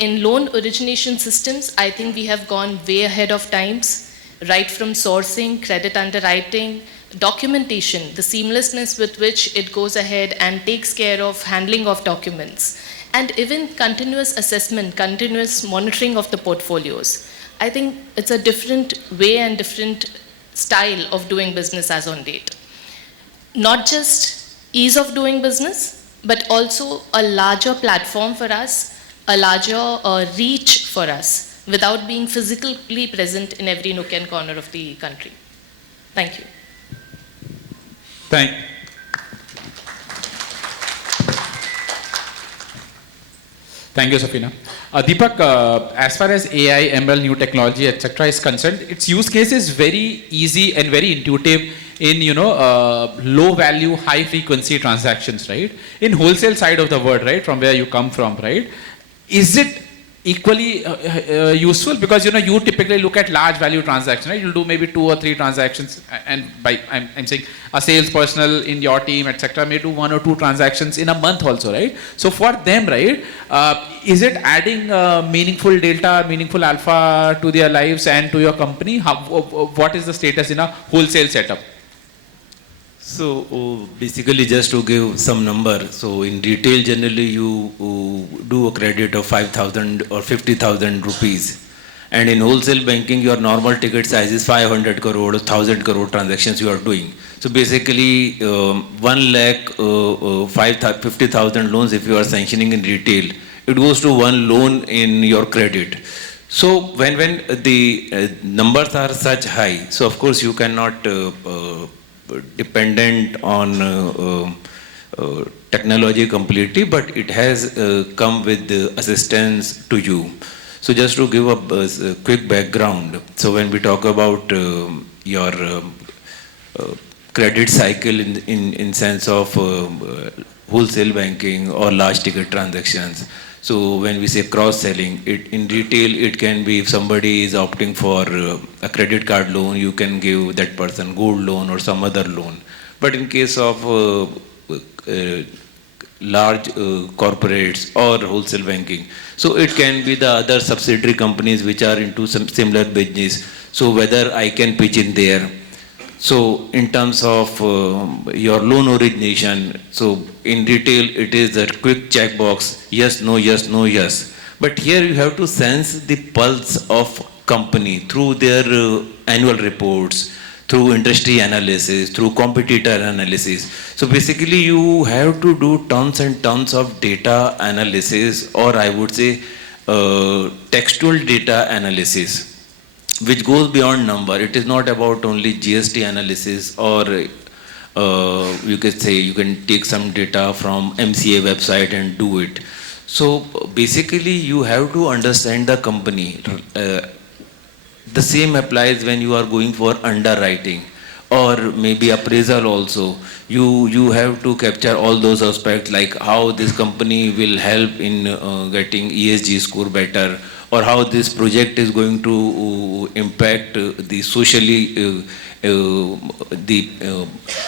In loan origination systems, I think we have gone way ahead of times, right from sourcing, credit underwriting, documentation, the seamlessness with which it goes ahead and takes care of handling of documents, and even continuous assessment, continuous monitoring of the portfolios. I think it's a different way and different style of doing business as on date. Not just ease of doing business, but also a larger platform for us, a larger reach for us, without being physically present in every nook and corner of the country. Thank you. Thank you, Safina. Deepak, as far as AI, ML, new technology, etc. is concerned, its use case is very easy and very intuitive in, low value, high frequency transactions, right? In wholesale side of the world, right, from where you come from, right? Is it equally useful? Because, you typically look at large value transactions, right? You'll do maybe 2 or 3 transactions, and I'm saying a sales personnel in your team, etc. may do 1 or 2 transactions in a month also, right? So for them, right, is it adding meaningful delta, meaningful alpha to their lives and to your company? What is the status in a wholesale setup? So basically, just to give some number, so in retail generally you do a credit of 5,000 or 50,000 rupees, and in wholesale banking your normal ticket size is 500 crore or 1,000 crore transactions you are doing. So basically 1 lakh 50,000 loans if you are sanctioning in retail, it goes to 1 loan in your credit. So when the numbers are such high, so of course you cannot dependent on technology completely, but it has come with the assistance to you. So just to give a quick background, so when we talk about your credit cycle in sense of wholesale banking or large ticket transactions, so when we say cross-selling, in retail it can be if somebody is opting for a credit card loan, you can give that person gold loan or some other loan. But in case of large corporates or wholesale banking, so it can be the other subsidiary companies which are into some similar business. So whether I can pitch in there. So in terms of your loan origination, so in retail it is a quick checkbox, yes, no, yes, no, yes. But here you have to sense the pulse of company through their annual reports, through industry analysis, through competitor analysis. So basically you have to do tons and tons of data analysis, or I would say textual data analysis, which goes beyond number. It is not about only GST analysis, or you could say you can take some data from MCA website and do it. So basically you have to understand the company. The same applies when you are going for underwriting or maybe appraisal also. You have to capture all those aspects, like how this company will help in getting ESG score better, or how this project is going to impact the socially the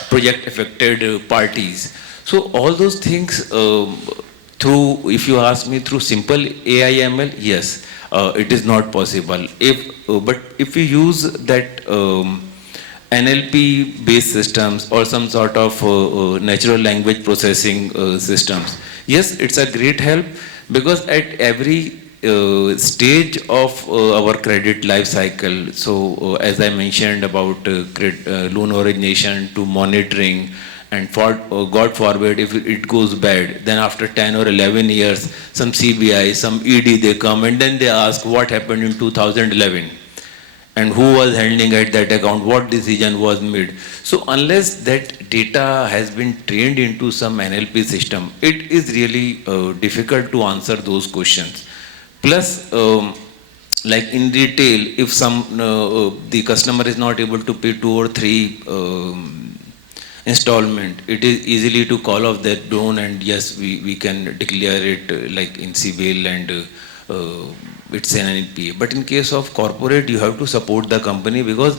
project affected parties. So all those things through, if you ask me, through simple AIML, yes, it is not possible. But if we use that NLP based systems or some sort of natural language processing systems, yes, it's a great help, because at every stage of our credit life cycle, so as I mentioned about loan origination to monitoring, and for God forbid if it goes bad, then after 10 or 11 years, some CBI, some ED, they come and then they ask what happened in 2011 and who was handling at that account, what decision was made. So unless that data has been trained into some NLP system, it is really difficult to answer those questions. Plus, like in retail, if the customer is not able to pay 2 or 3 installment, it is easily to call off that loan, and yes, we can declare it like in CIBIL and it's an NPA. But in case of corporate, you have to support the company, because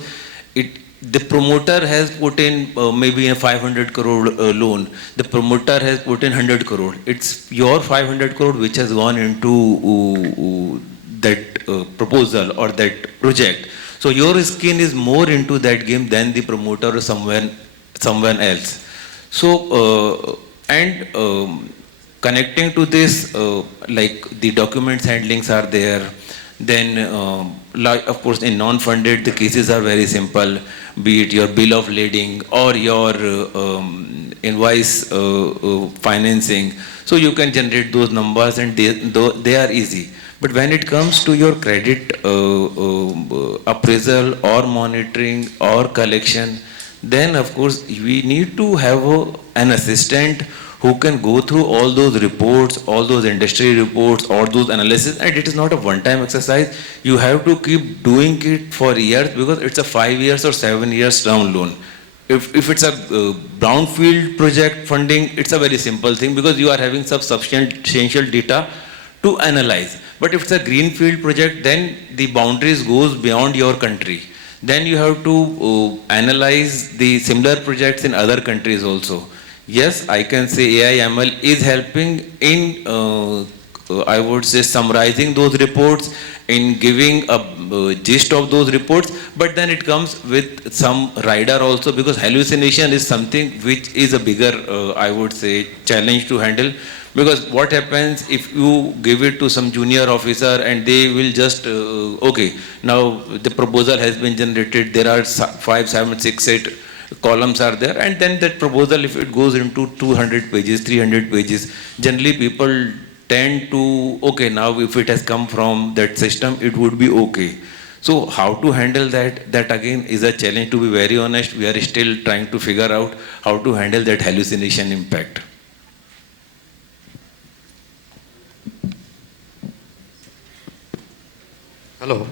the promoter has put in maybe a 500 crore loan, the promoter has put in 100 crore. It's your 500 crore which has gone into that proposal or that project. So your skin is more into that game than the promoter or someone else. So, connecting to this, like the documents handlings are there. Then, like, of course, in non-funded, the cases are very simple, be it your bill of lading or your invoice financing. So you can generate those numbers and they are easy. But when it comes to your credit appraisal or monitoring or collection, then of course we need to have an assistant who can go through all those reports, all those industry reports, all those analysis, and it is not a one-time exercise. You have to keep doing it for years, because it's a 5 years or 7 years term loan. If it's a brownfield project funding, it's a very simple thing, because you are having some substantial data to analyze. But if it's a greenfield project, then the boundaries goes beyond your country. Then you have to analyze the similar projects in other countries also. Yes, I can say AIML is helping in, I would say, summarizing those reports, in giving a gist of those reports, but then it comes with some rider also, because hallucination is something which is a bigger, I would say, challenge to handle. Because what happens if you give it to some junior officer and they will just, okay, now the proposal has been generated, there are 5, 7, 6, 8 columns are there, and then that proposal, if it goes into 200 pages, 300 pages, generally people tend to, okay, now if it has come from that system, it would be okay. So how to handle that, that again is a challenge, to be very honest. We are still trying to figure out how to handle that hallucination impact. Hello.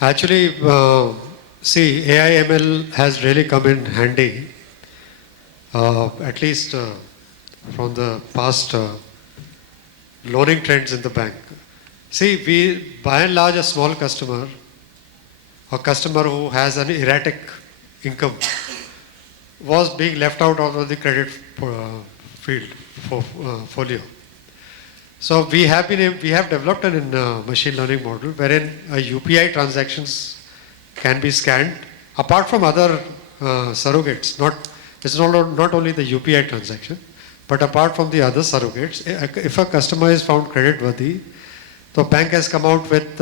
Actually, see, AIML has really come in handy, at least from the past loaning trends in the bank. See, we, by and large, a small customer, a customer who has an erratic income, was being left out of the credit field folio. So we have developed a machine learning model wherein UPI transactions can be scanned apart from other surrogates. It's not only the UPI transaction, but apart from the other surrogates. If a customer is found creditworthy, the bank has come out with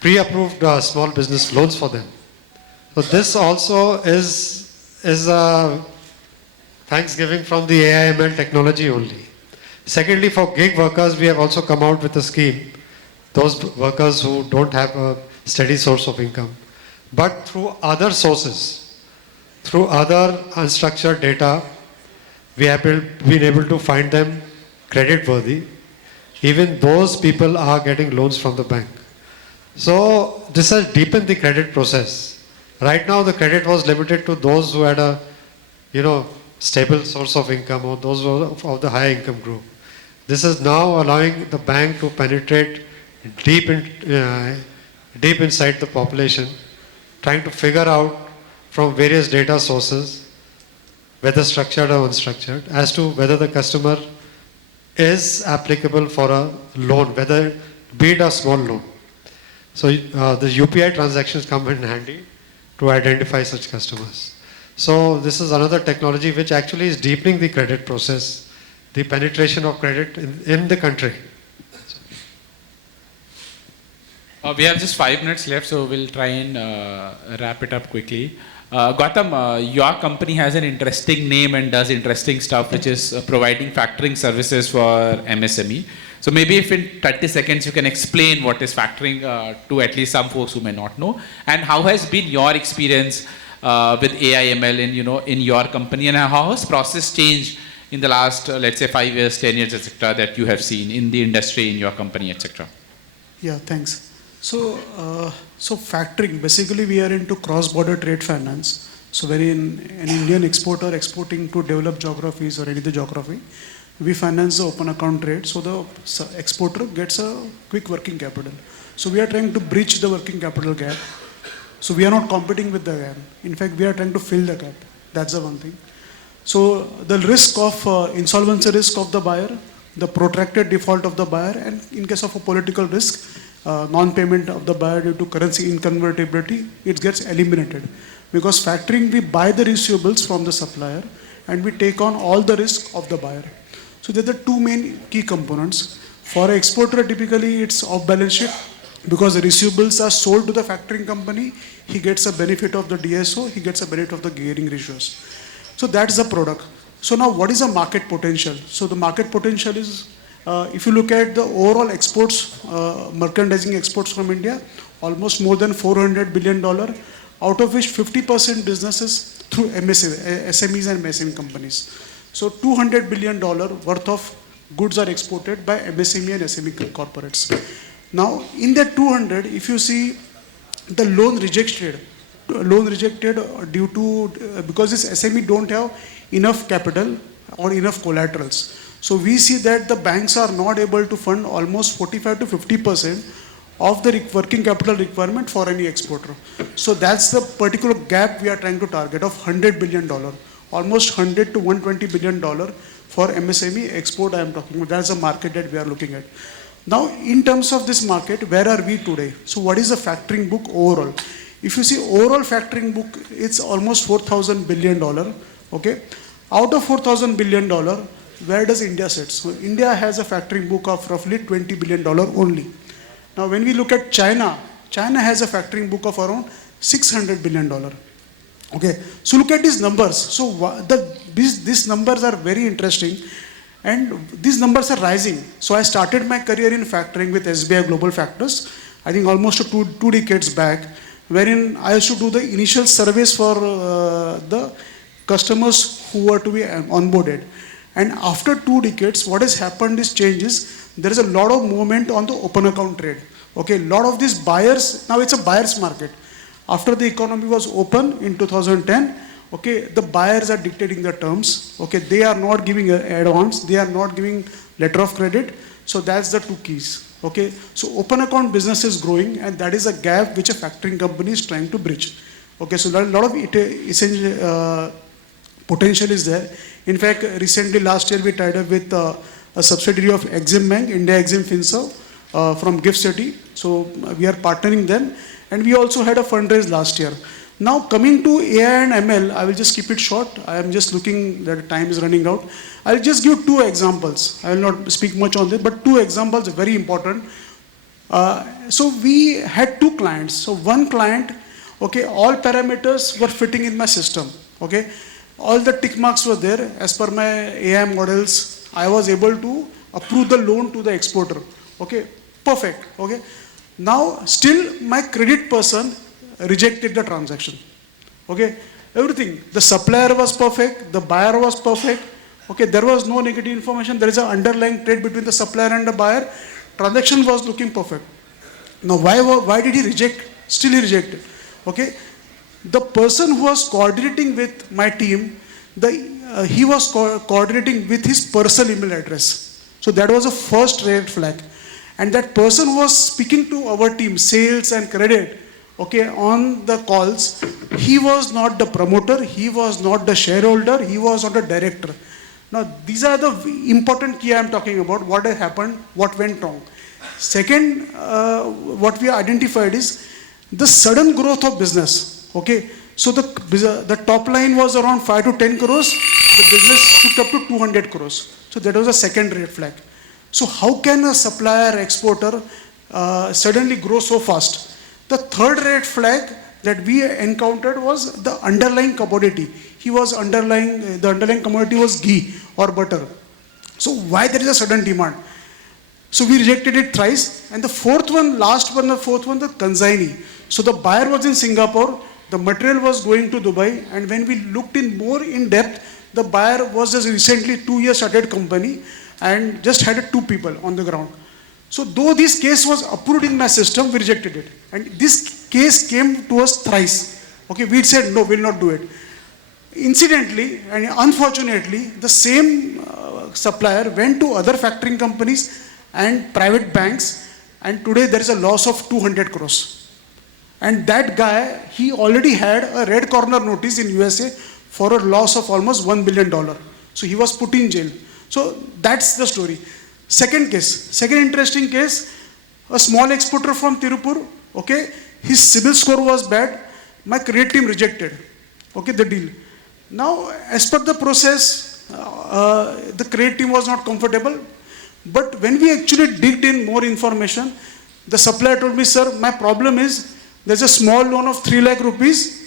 pre-approved small business loans for them. So this also is thanksgiving from the AIML technology only. Secondly, for gig workers, we have also come out with a scheme. Those workers who don't have a steady source of income, but through other sources, through other unstructured data, we have been able to find them credit worthy. Even those people are getting loans from the bank. So this has deepened the credit process. Right now, the credit was limited to those who had a, stable source of income, or those who are of the high income group. This is now allowing the bank to penetrate deep deep inside the population, trying to figure out from various data sources, whether structured or unstructured, as to whether the customer is applicable for a loan, whether be it a small loan. So the UPI transactions come in handy to identify such customers. So this is another technology which actually is deepening the credit process, the penetration of credit in the country. We have just 5 minutes left, so we'll try and wrap it up quickly. Gautam, your company has an interesting name and does interesting stuff, which is providing factoring services for MSME. So maybe if in 30 seconds you can explain what is factoring to at least some folks who may not know, and how has been your experience with AI/ML in your company, and how has process changed in the last let's say 5 years, 10 years, etc. that you have seen in the industry, in your company, etc. Yeah, thanks. So, so factoring, basically we are into cross-border trade finance. So wherein an Indian exporter exporting to developed geographies or any other geography, we finance the open account trade. So the exporter gets a quick working capital. So we are trying to bridge the working capital gap. So we are not competing with the gap. In fact, we are trying to fill the gap. That's the one thing. So the risk of insolvency risk of the buyer, the protracted default of the buyer, and in case of a political risk, non-payment of the buyer due to currency inconvertibility, it gets eliminated. Because factoring, we buy the receivables from the supplier and we take on all the risk of the buyer. So there are the two main key components. For an exporter, typically it's off balance sheet because the receivables are sold to the factoring company. He gets a benefit of the DSO, he gets a benefit of the gearing ratios. So that's the product. So now what is the market potential? So the market potential is, if you look at the overall exports, merchandising exports from India, almost more than $400 billion, out of which 50% businesses through SMEs and MSME companies. So $200 billion worth of goods are exported by MSME and SME corporates. Now, in that 200, if you see the loan rejected due to, because this SME don't have enough capital or enough collaterals. So we see that the banks are not able to fund almost 45 to 50% of the working capital requirement for any exporter. So that's the particular gap we are trying to target of $100 billion, almost $100 to $120 billion for MSME export I am talking about. That's the market that we are looking at. Now, in terms of this market, where are we today? So what is the factoring book overall? If you see overall factoring book, it's almost $4,000 billion, okay? Out of $4,000 billion, where does India sit? So India has a factoring book of roughly $20 billion only. Now when we look at China, China has a factoring book of around $600 billion. Okay, so look at these numbers. So these numbers are very interesting and these numbers are rising. So I started my career in factoring with SBI Global Factors, I think almost two decades back, wherein I used to do the initial surveys for the customers who were to be onboarded. And after 2 decades, what has happened is changes. There is a lot of movement on the open account trade. Okay, a lot of these buyers, now it's a buyer's market. After the economy was open in 2010, okay, the buyers are dictating the terms. Okay, they are not giving add-ons, they are not giving letter of credit. So that's the 2 keys. Okay, so open account business is growing and that is a gap which a factoring company is trying to bridge. Okay, so a lot of potential is there. In fact, recently last year we tied up with a subsidiary of Exim Bank, India Exim Finserv from Gift City. So we are partnering them and we also had a fundraise last year. Now coming to AI and ML, I will just keep it short. I am just looking that time is running out. I will just give 2 examples. I will not speak much on this, but 2 examples are very important. So we had 2 clients. So one client, okay, all parameters were fitting in my system. Okay, all the tick marks were there as per my AI models. I was able to approve the loan to the exporter. Okay, perfect. Okay, now still my credit person rejected the transaction. Okay, everything. The supplier was perfect, the buyer was perfect. Okay, there was no negative information. There is an underlying trade between the supplier and the buyer. Transaction was looking perfect. Now, why did he reject? Still he rejected. Okay, the person who was coordinating with my team, he was coordinating with his personal email address. So that was a first red flag. And that person who was speaking to our team, sales and credit, okay, on the calls, he was not the promoter, he was not the shareholder, he was not the director. Now, these are the important key I am talking about, what has happened, what went wrong. Second, what we identified is the sudden growth of business, okay. So the top line was around 5 to 10 crores, the business took up to 200 crores. So that was a second red flag. So how can a supplier, exporter suddenly grow so fast? The third red flag that we encountered was the underlying commodity. The underlying commodity was ghee or butter. So why there is a sudden demand? So we rejected it thrice. And the fourth one, the consignee. So the buyer was in Singapore, the material was going to Dubai, and when we looked in more in depth, the buyer was just recently 2 years started company and just had 2 people on the ground. So though this case was approved in my system, we rejected it. And this case came to us thrice. Okay, we said no, we'll not do it. Incidentally and unfortunately, the same supplier went to other factoring companies and private banks, and today there is a loss of 200 crores. And that guy, he already had a red corner notice in USA for a loss of almost $1 billion. So he was put in jail. So that's the story. Second interesting case, a small exporter from Tirupur, okay, his CIBIL score was bad, my credit team rejected, okay, the deal. Now, as per the process, the credit team was not comfortable, but when we actually digged in more information, the supplier told me, sir, my problem is, there's a small loan of 3 lakh rupees,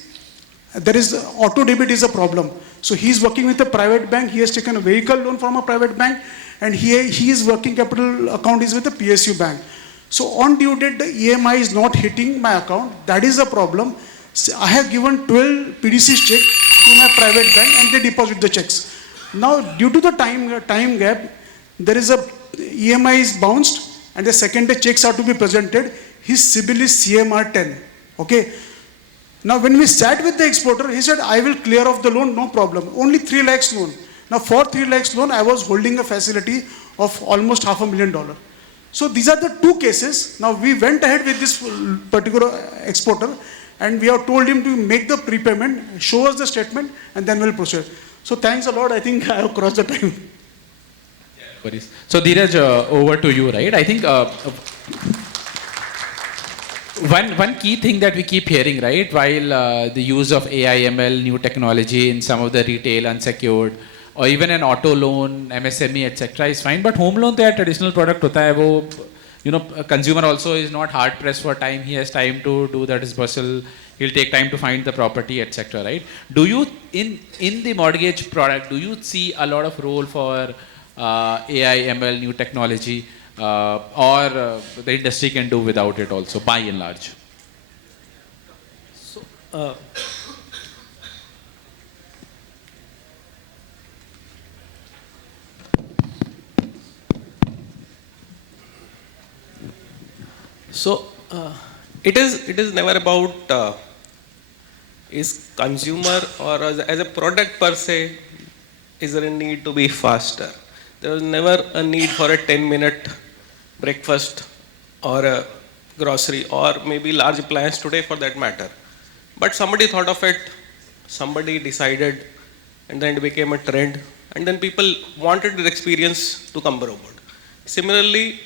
there is, auto debit is a problem. So he's working with a private bank, he has taken a vehicle loan from a private bank, and his working capital account is with a PSU bank. So on due date, the EMI is not hitting my account, that is a problem. So I have given 12 PDCs check to my private bank and they deposit the checks. Now, due to the time gap, there is a EMI is bounced and the second day checks are to be presented. His CIBIL is CMR 10, okay. Now, when we sat with the exporter, he said, I will clear off the loan, no problem. Only 3 lakhs loan. Now, for 3 lakhs loan, I was holding a facility of almost $500,000. So, these are the 2 cases. Now, we went ahead with this particular exporter and we have told him to make the prepayment, show us the statement, and then we'll proceed. So, thanks a lot. I think I have crossed the time. So, Dheeraj, over to you, right? I think one key thing that we keep hearing, right, while the use of AI, ML, new technology in some of the retail, unsecured, or even an auto loan, MSME, etc. is fine, but home loan, their traditional product hota hai, wo, you know, a consumer also is not hard pressed for time. He has time to do the disbursal. He'll take time to find the property, etc. Right? Do you, in the mortgage product, do you see a lot of role for AI, ML, new technology, or the industry can do without it also, by and large? So, it is never about is consumer or as a product per se, is there a need to be faster? There was never a need for a 10-minute breakfast or a grocery or maybe large appliance today for that matter. But somebody thought of it, somebody decided, and then it became a trend, and then people wanted the experience to come forward. Similarly,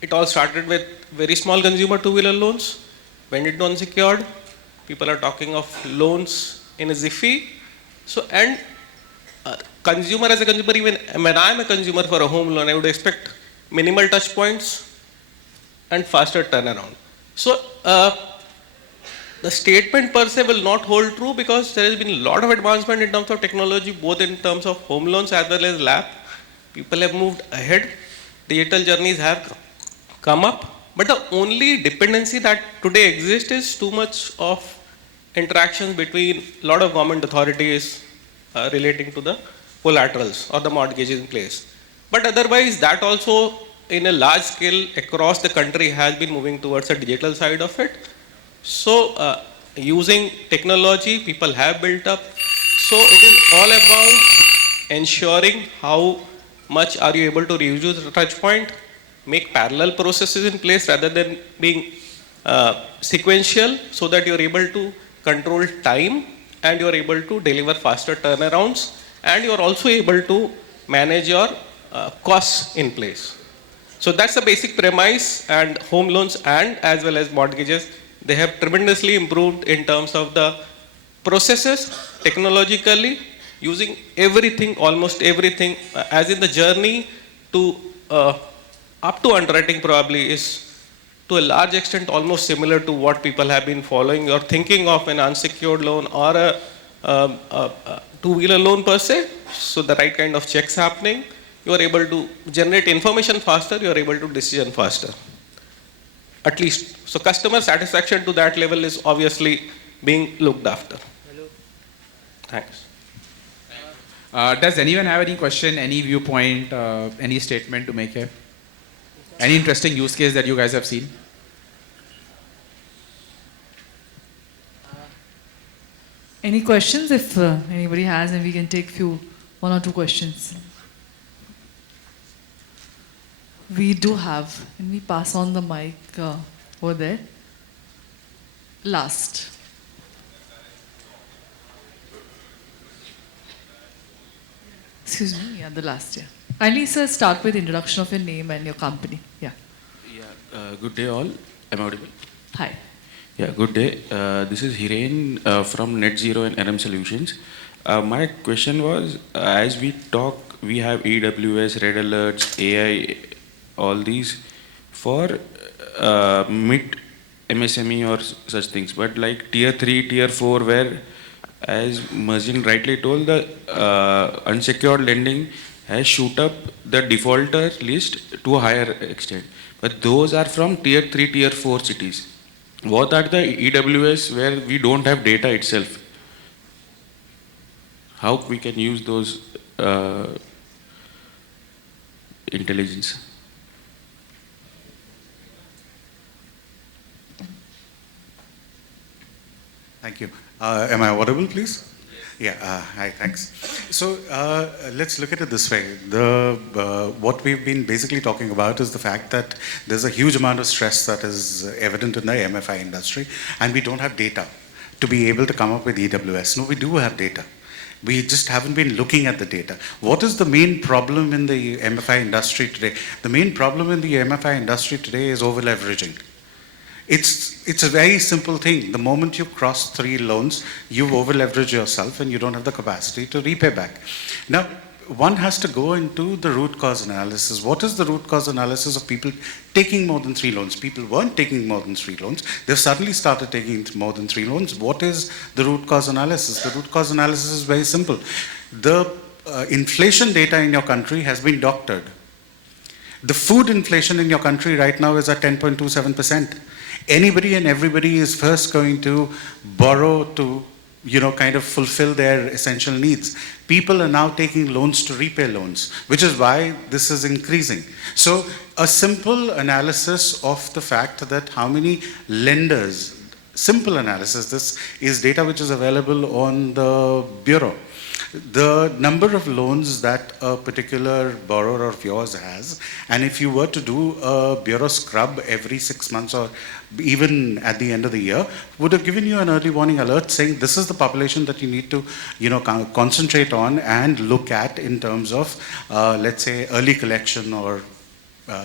it all started with very small consumer two-wheeler loans, went into unsecured. People are talking of loans in a Ziffy. So, and consumer as a consumer, even when I am a consumer for a home loan, I would expect minimal touch points and faster turnaround. So, the statement per se will not hold true because there has been a lot of advancement in terms of technology, both in terms of home loans as well as LAP. People have moved ahead. Digital journeys have come up. But the only dependency that today exists is too much of interactions between a lot of government authorities relating to the collaterals or the mortgages in place. But otherwise, that also in a large scale across the country has been moving towards a digital side of it. So, using technology, people have built up. So, it is all about ensuring how much are you able to reduce the touch point, make parallel processes in place rather than being sequential, so that you're able to control time and you're able to deliver faster turnarounds, and you're also able to manage your costs in place. So that's the basic premise, and home loans and as well as mortgages, they have tremendously improved in terms of the processes technologically, using everything, almost everything, as in the journey to up to underwriting probably is to a large extent almost similar to what people have been following or thinking of an unsecured loan or a two-wheeler loan per se. So the right kind of checks happening, you are able to generate information faster, you are able to decision faster. At least, so customer satisfaction to that level is obviously being looked after. Thanks. Does anyone have any question, any viewpoint, any statement to make here? Any interesting use case that you guys have seen? Any questions? If anybody has, and we can take one or two questions. We do have, and we pass on the mic over there. Last. Excuse me, yeah, the last, yeah. Kindly, sir, start with introduction of your name and your company. Yeah. Yeah, good day all. Am I audible? Hi. Yeah, good day. This is Hiren from Net Zero and RM Solutions. My question was, as we talk, we have AWS, Red Alerts, AI, all these for mid MSME or such things. But like tier 3, tier 4, where, as Mazin rightly told, the unsecured lending has shoot up the defaulter list to a higher extent. But those are from tier 3, tier 4 cities. What are the EWS where we don't have data itself? How we can use those intelligence? Thank you. Am I audible, please? Yeah, hi, thanks. So let's look at it this way. What we've been basically talking about is the fact that there's a huge amount of stress that is evident in the MFI industry, and we don't have data to be able to come up with EWS. No, we do have data. We just haven't been looking at the data. What is the main problem in the MFI industry today? The main problem in the MFI industry today is over-leveraging. It's a very simple thing. The moment you cross 3 loans, you over-leverage yourself and you don't have the capacity to repay back. Now, one has to go into the root cause analysis. What is the root cause analysis of people taking more than 3 loans? People weren't taking more than 3 loans. They've suddenly started taking more than 3 loans. What is the root cause analysis? The root cause analysis is very simple. The inflation data in your country has been doctored. The food inflation in your country right now is at 10.27%. Anybody and everybody is first going to borrow to, kind of fulfill their essential needs. People are now taking loans to repay loans, which is why this is increasing. So a simple analysis of the fact that how many lenders, simple analysis, this is data which is available on the bureau. The number of loans that a particular borrower of yours has, and if you were to do a bureau scrub every 6 months or even at the end of the year, would have given you an early warning alert saying this is the population that you need to, concentrate on and look at in terms of, let's say, early collection or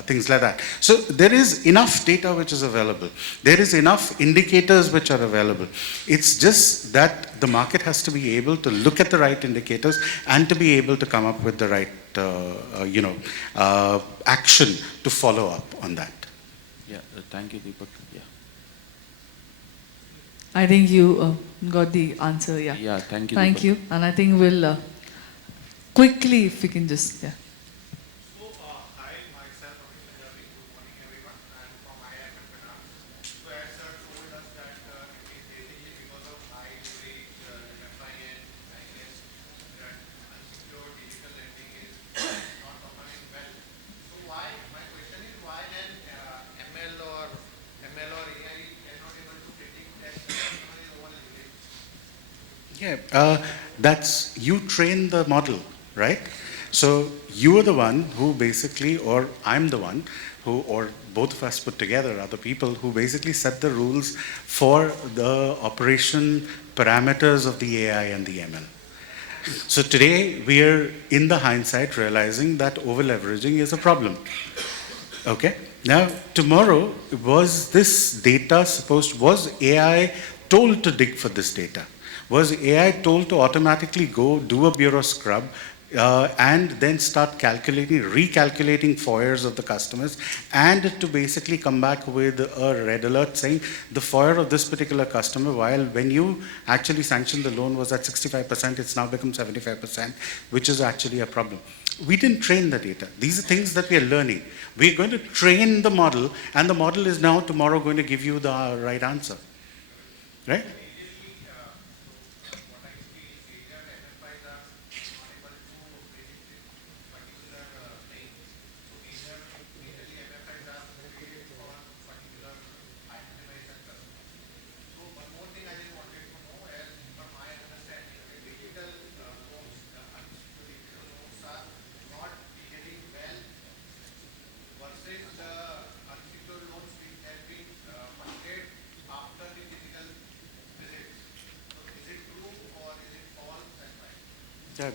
things like that. So there is enough data which is available. There is enough indicators which are available. It's just that the market has to be able to look at the right indicators and to be able to come up with the right, action to follow up on that. Yeah, thank you, Deepak. Yeah. I think you got the answer, yeah. Yeah, thank you. Thank Deepak. you. And I think we'll quickly, if we can just, yeah. Yeah, that's, you train the model, right? So you are the one who basically, or I'm the one who, or both of us put together, are the people who basically set the rules for the operation parameters of the AI and the ML. So today we are in the hindsight realizing that over leveraging is a problem. Okay? Now, tomorrow, was this data was AI told to dig for this data? Was AI told to automatically go do a bureau scrub and then start recalculating FOIRs of the customers, and to basically come back with a red alert saying the FOIR of this particular customer, while when you actually sanctioned the loan was at 65%, it's now become 75%, which is actually a problem. We didn't train the data. These are things that we are learning. We're going to train the model, and the model is now tomorrow going to give you the right answer. Right?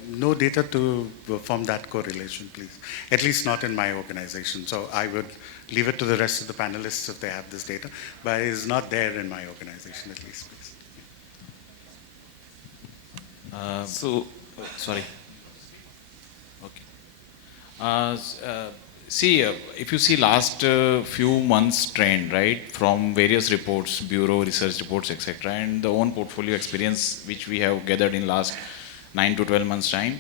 No data to form that correlation, please. At least not in my organization. So I would leave it to the rest of the panelists if they have this data, but it is not there in my organization, at least, please. Sorry. Okay. If you see last few months trend, right, from various reports, bureau research reports, etc., and the own portfolio experience which we have gathered in last 9 to 12 months time,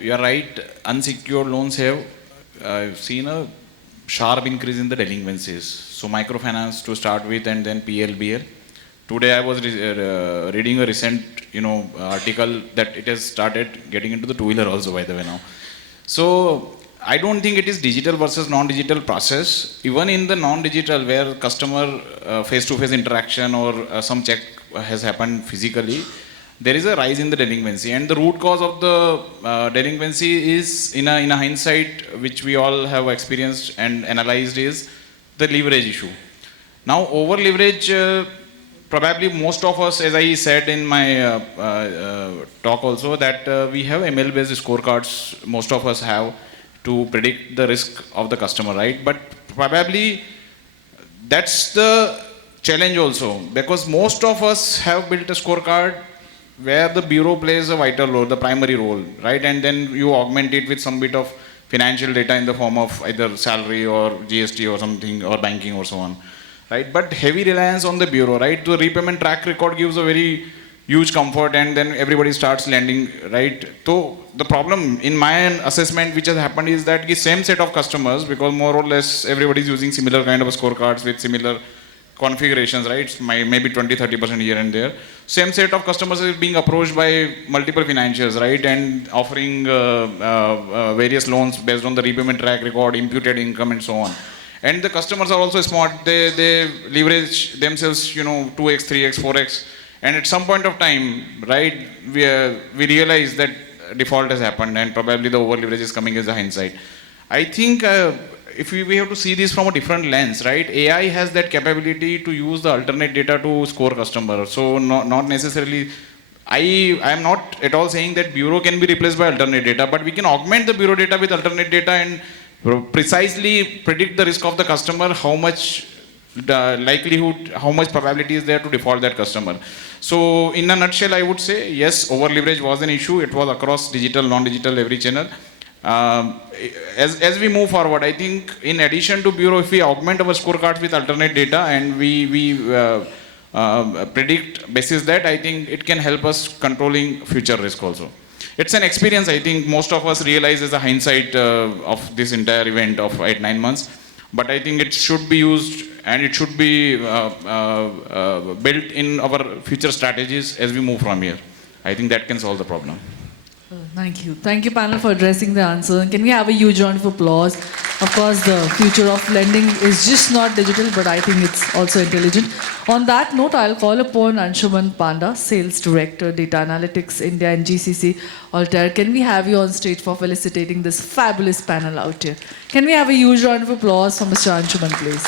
you are right, unsecured loans have seen a sharp increase in the delinquencies. So microfinance to start with, and then PLBL. Today I was reading a recent article that it has started getting into the two-wheeler also, by the way, now. So I don't think it is digital versus non-digital process. Even in the non-digital, where customer face-to-face interaction or some check has happened physically, there is a rise in the delinquency, and the root cause of the delinquency is, in a hindsight, which we all have experienced and analyzed, is the leverage issue. Now, over leverage, probably most of us, as I said in my talk also, that we have ML-based scorecards. Most of us have to predict the risk of the customer, right? But probably that's the challenge also, because most of us have built a scorecard where the bureau plays a vital role, the primary role, right? And then you augment it with some bit of financial data in the form of either salary or GST or something, or banking or so on, right? But heavy reliance on the bureau, right? The repayment track record gives a very huge comfort, and then everybody starts lending, right? So the problem in my assessment which has happened is that the same set of customers, because more or less everybody is using similar kind of scorecards with similar configurations, right? Maybe 20-30% here and there. Same set of customers is being approached by multiple financials, right? And offering various loans based on the repayment track record, imputed income, and so on. And the customers are also smart. They leverage themselves, 2x, 3x, 4x. And at some point of time, right, we realize that default has happened, and probably the over leverage is coming as a hindsight. I think if we have to see this from a different lens, right? AI has that capability to use the alternate data to score customers. So not necessarily, I am not at all saying that bureau can be replaced by alternate data, but we can augment the bureau data with alternate data and precisely predict the risk of the customer, how much the likelihood, how much probability is there to default that customer. So in a nutshell, I would say, yes, over leverage was an issue. It was across digital, non-digital, every channel. As we move forward, I think in addition to bureau, if we augment our scorecards with alternate data and we predict basis that, I think it can help us controlling future risk also. It's an experience I think most of us realize as a hindsight of this entire event of 8-9 months. But I think it should be used, and it should be built in our future strategies as we move from here. I think that can solve the problem. Thank you. Thank you, panel, for addressing the answer. And can we have a huge round of applause? Of course, the future of lending is just not digital, but I think it's also intelligent. On that note, I'll call upon Anshuman Panda, Sales Director, Data Analytics, India and GCC Altair. Can we have you on stage for felicitating this fabulous panel out here? Can we have a huge round of applause for Mr. Anshuman, please?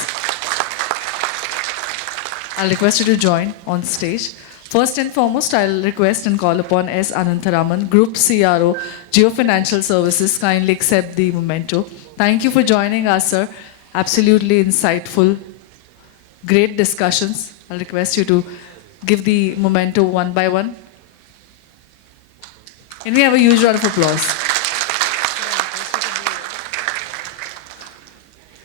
I'll request you to join on stage. First and foremost, I'll request and call upon S. Anantharaman, Group CRO, Geo Financial Services, kindly accept the memento. Thank you for joining us, sir. Absolutely insightful, great discussions. I'll request you to give the memento one by one. Can we have a huge round of applause?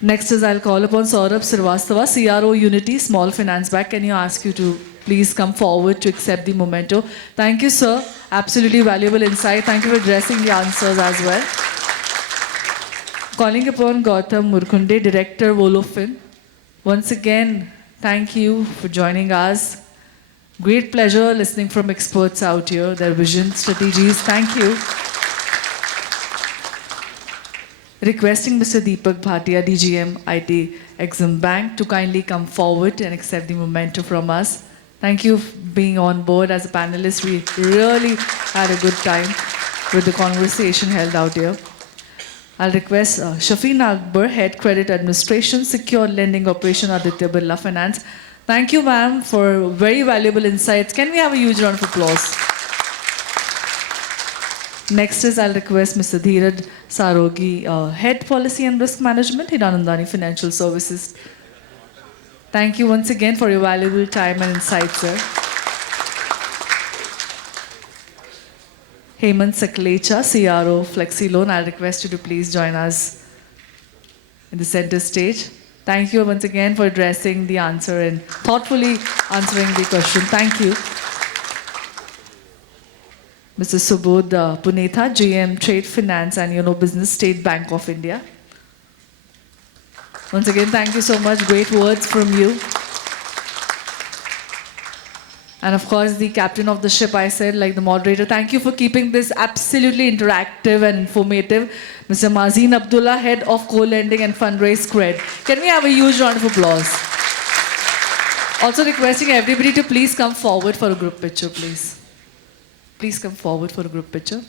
Next is I'll call upon Saurabh Srivastava, CRO Unity Small Finance Bank. Can you ask you to please come forward to accept the memento? Thank you, sir. Absolutely valuable insight. Thank you for addressing the answers as well. Calling upon Gautam Murkunde, Director, Volofin. Once again, thank you for joining us. Great pleasure listening from experts out here, their vision, strategies. Thank you. Requesting Mr. Deepak Bhatia, DGM, IT Exim Bank, to kindly come forward and accept the memento from us. Thank you for being on board as a panelist. We really had a good time with the conversation held out here. I'll request Shafeen Akbar, Head Credit Administration, Secure Lending Operation, Aditya Birla Finance. Thank you, ma'am, for very valuable insights. Can we have a huge round of applause? Next is I'll request Mr. Dheeraj Sarogi, Head Policy and Risk Management, Hiranandani Financial Services. Thank you once again for your valuable time and insights, sir. Hemant Saklecha, CRO Flexi Loan. I'll request you to please join us in the center stage. Thank you once again for addressing the answer and thoughtfully answering the question. Thank you. Mr. Subodh Punetha, GM Trade Finance and Business, State Bank of India. Once again, thank you so much. Great words from you. And of course, the captain of the ship, I said, like the moderator, thank you for keeping this absolutely interactive and informative. Mr. Mazin Abdullah, Head of Co-Lending and Fundraise Cred. Can we have a huge round of applause? Also requesting everybody to please come forward for a group picture, please. Please come forward for a group picture.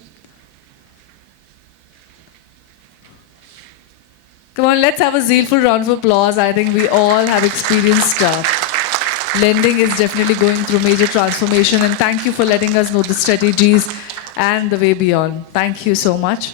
Come on, let's have a zealful round of applause. I think we all have experienced lending is definitely going through major transformation, and thank you for letting us know the strategies and the way beyond. Thank you so much.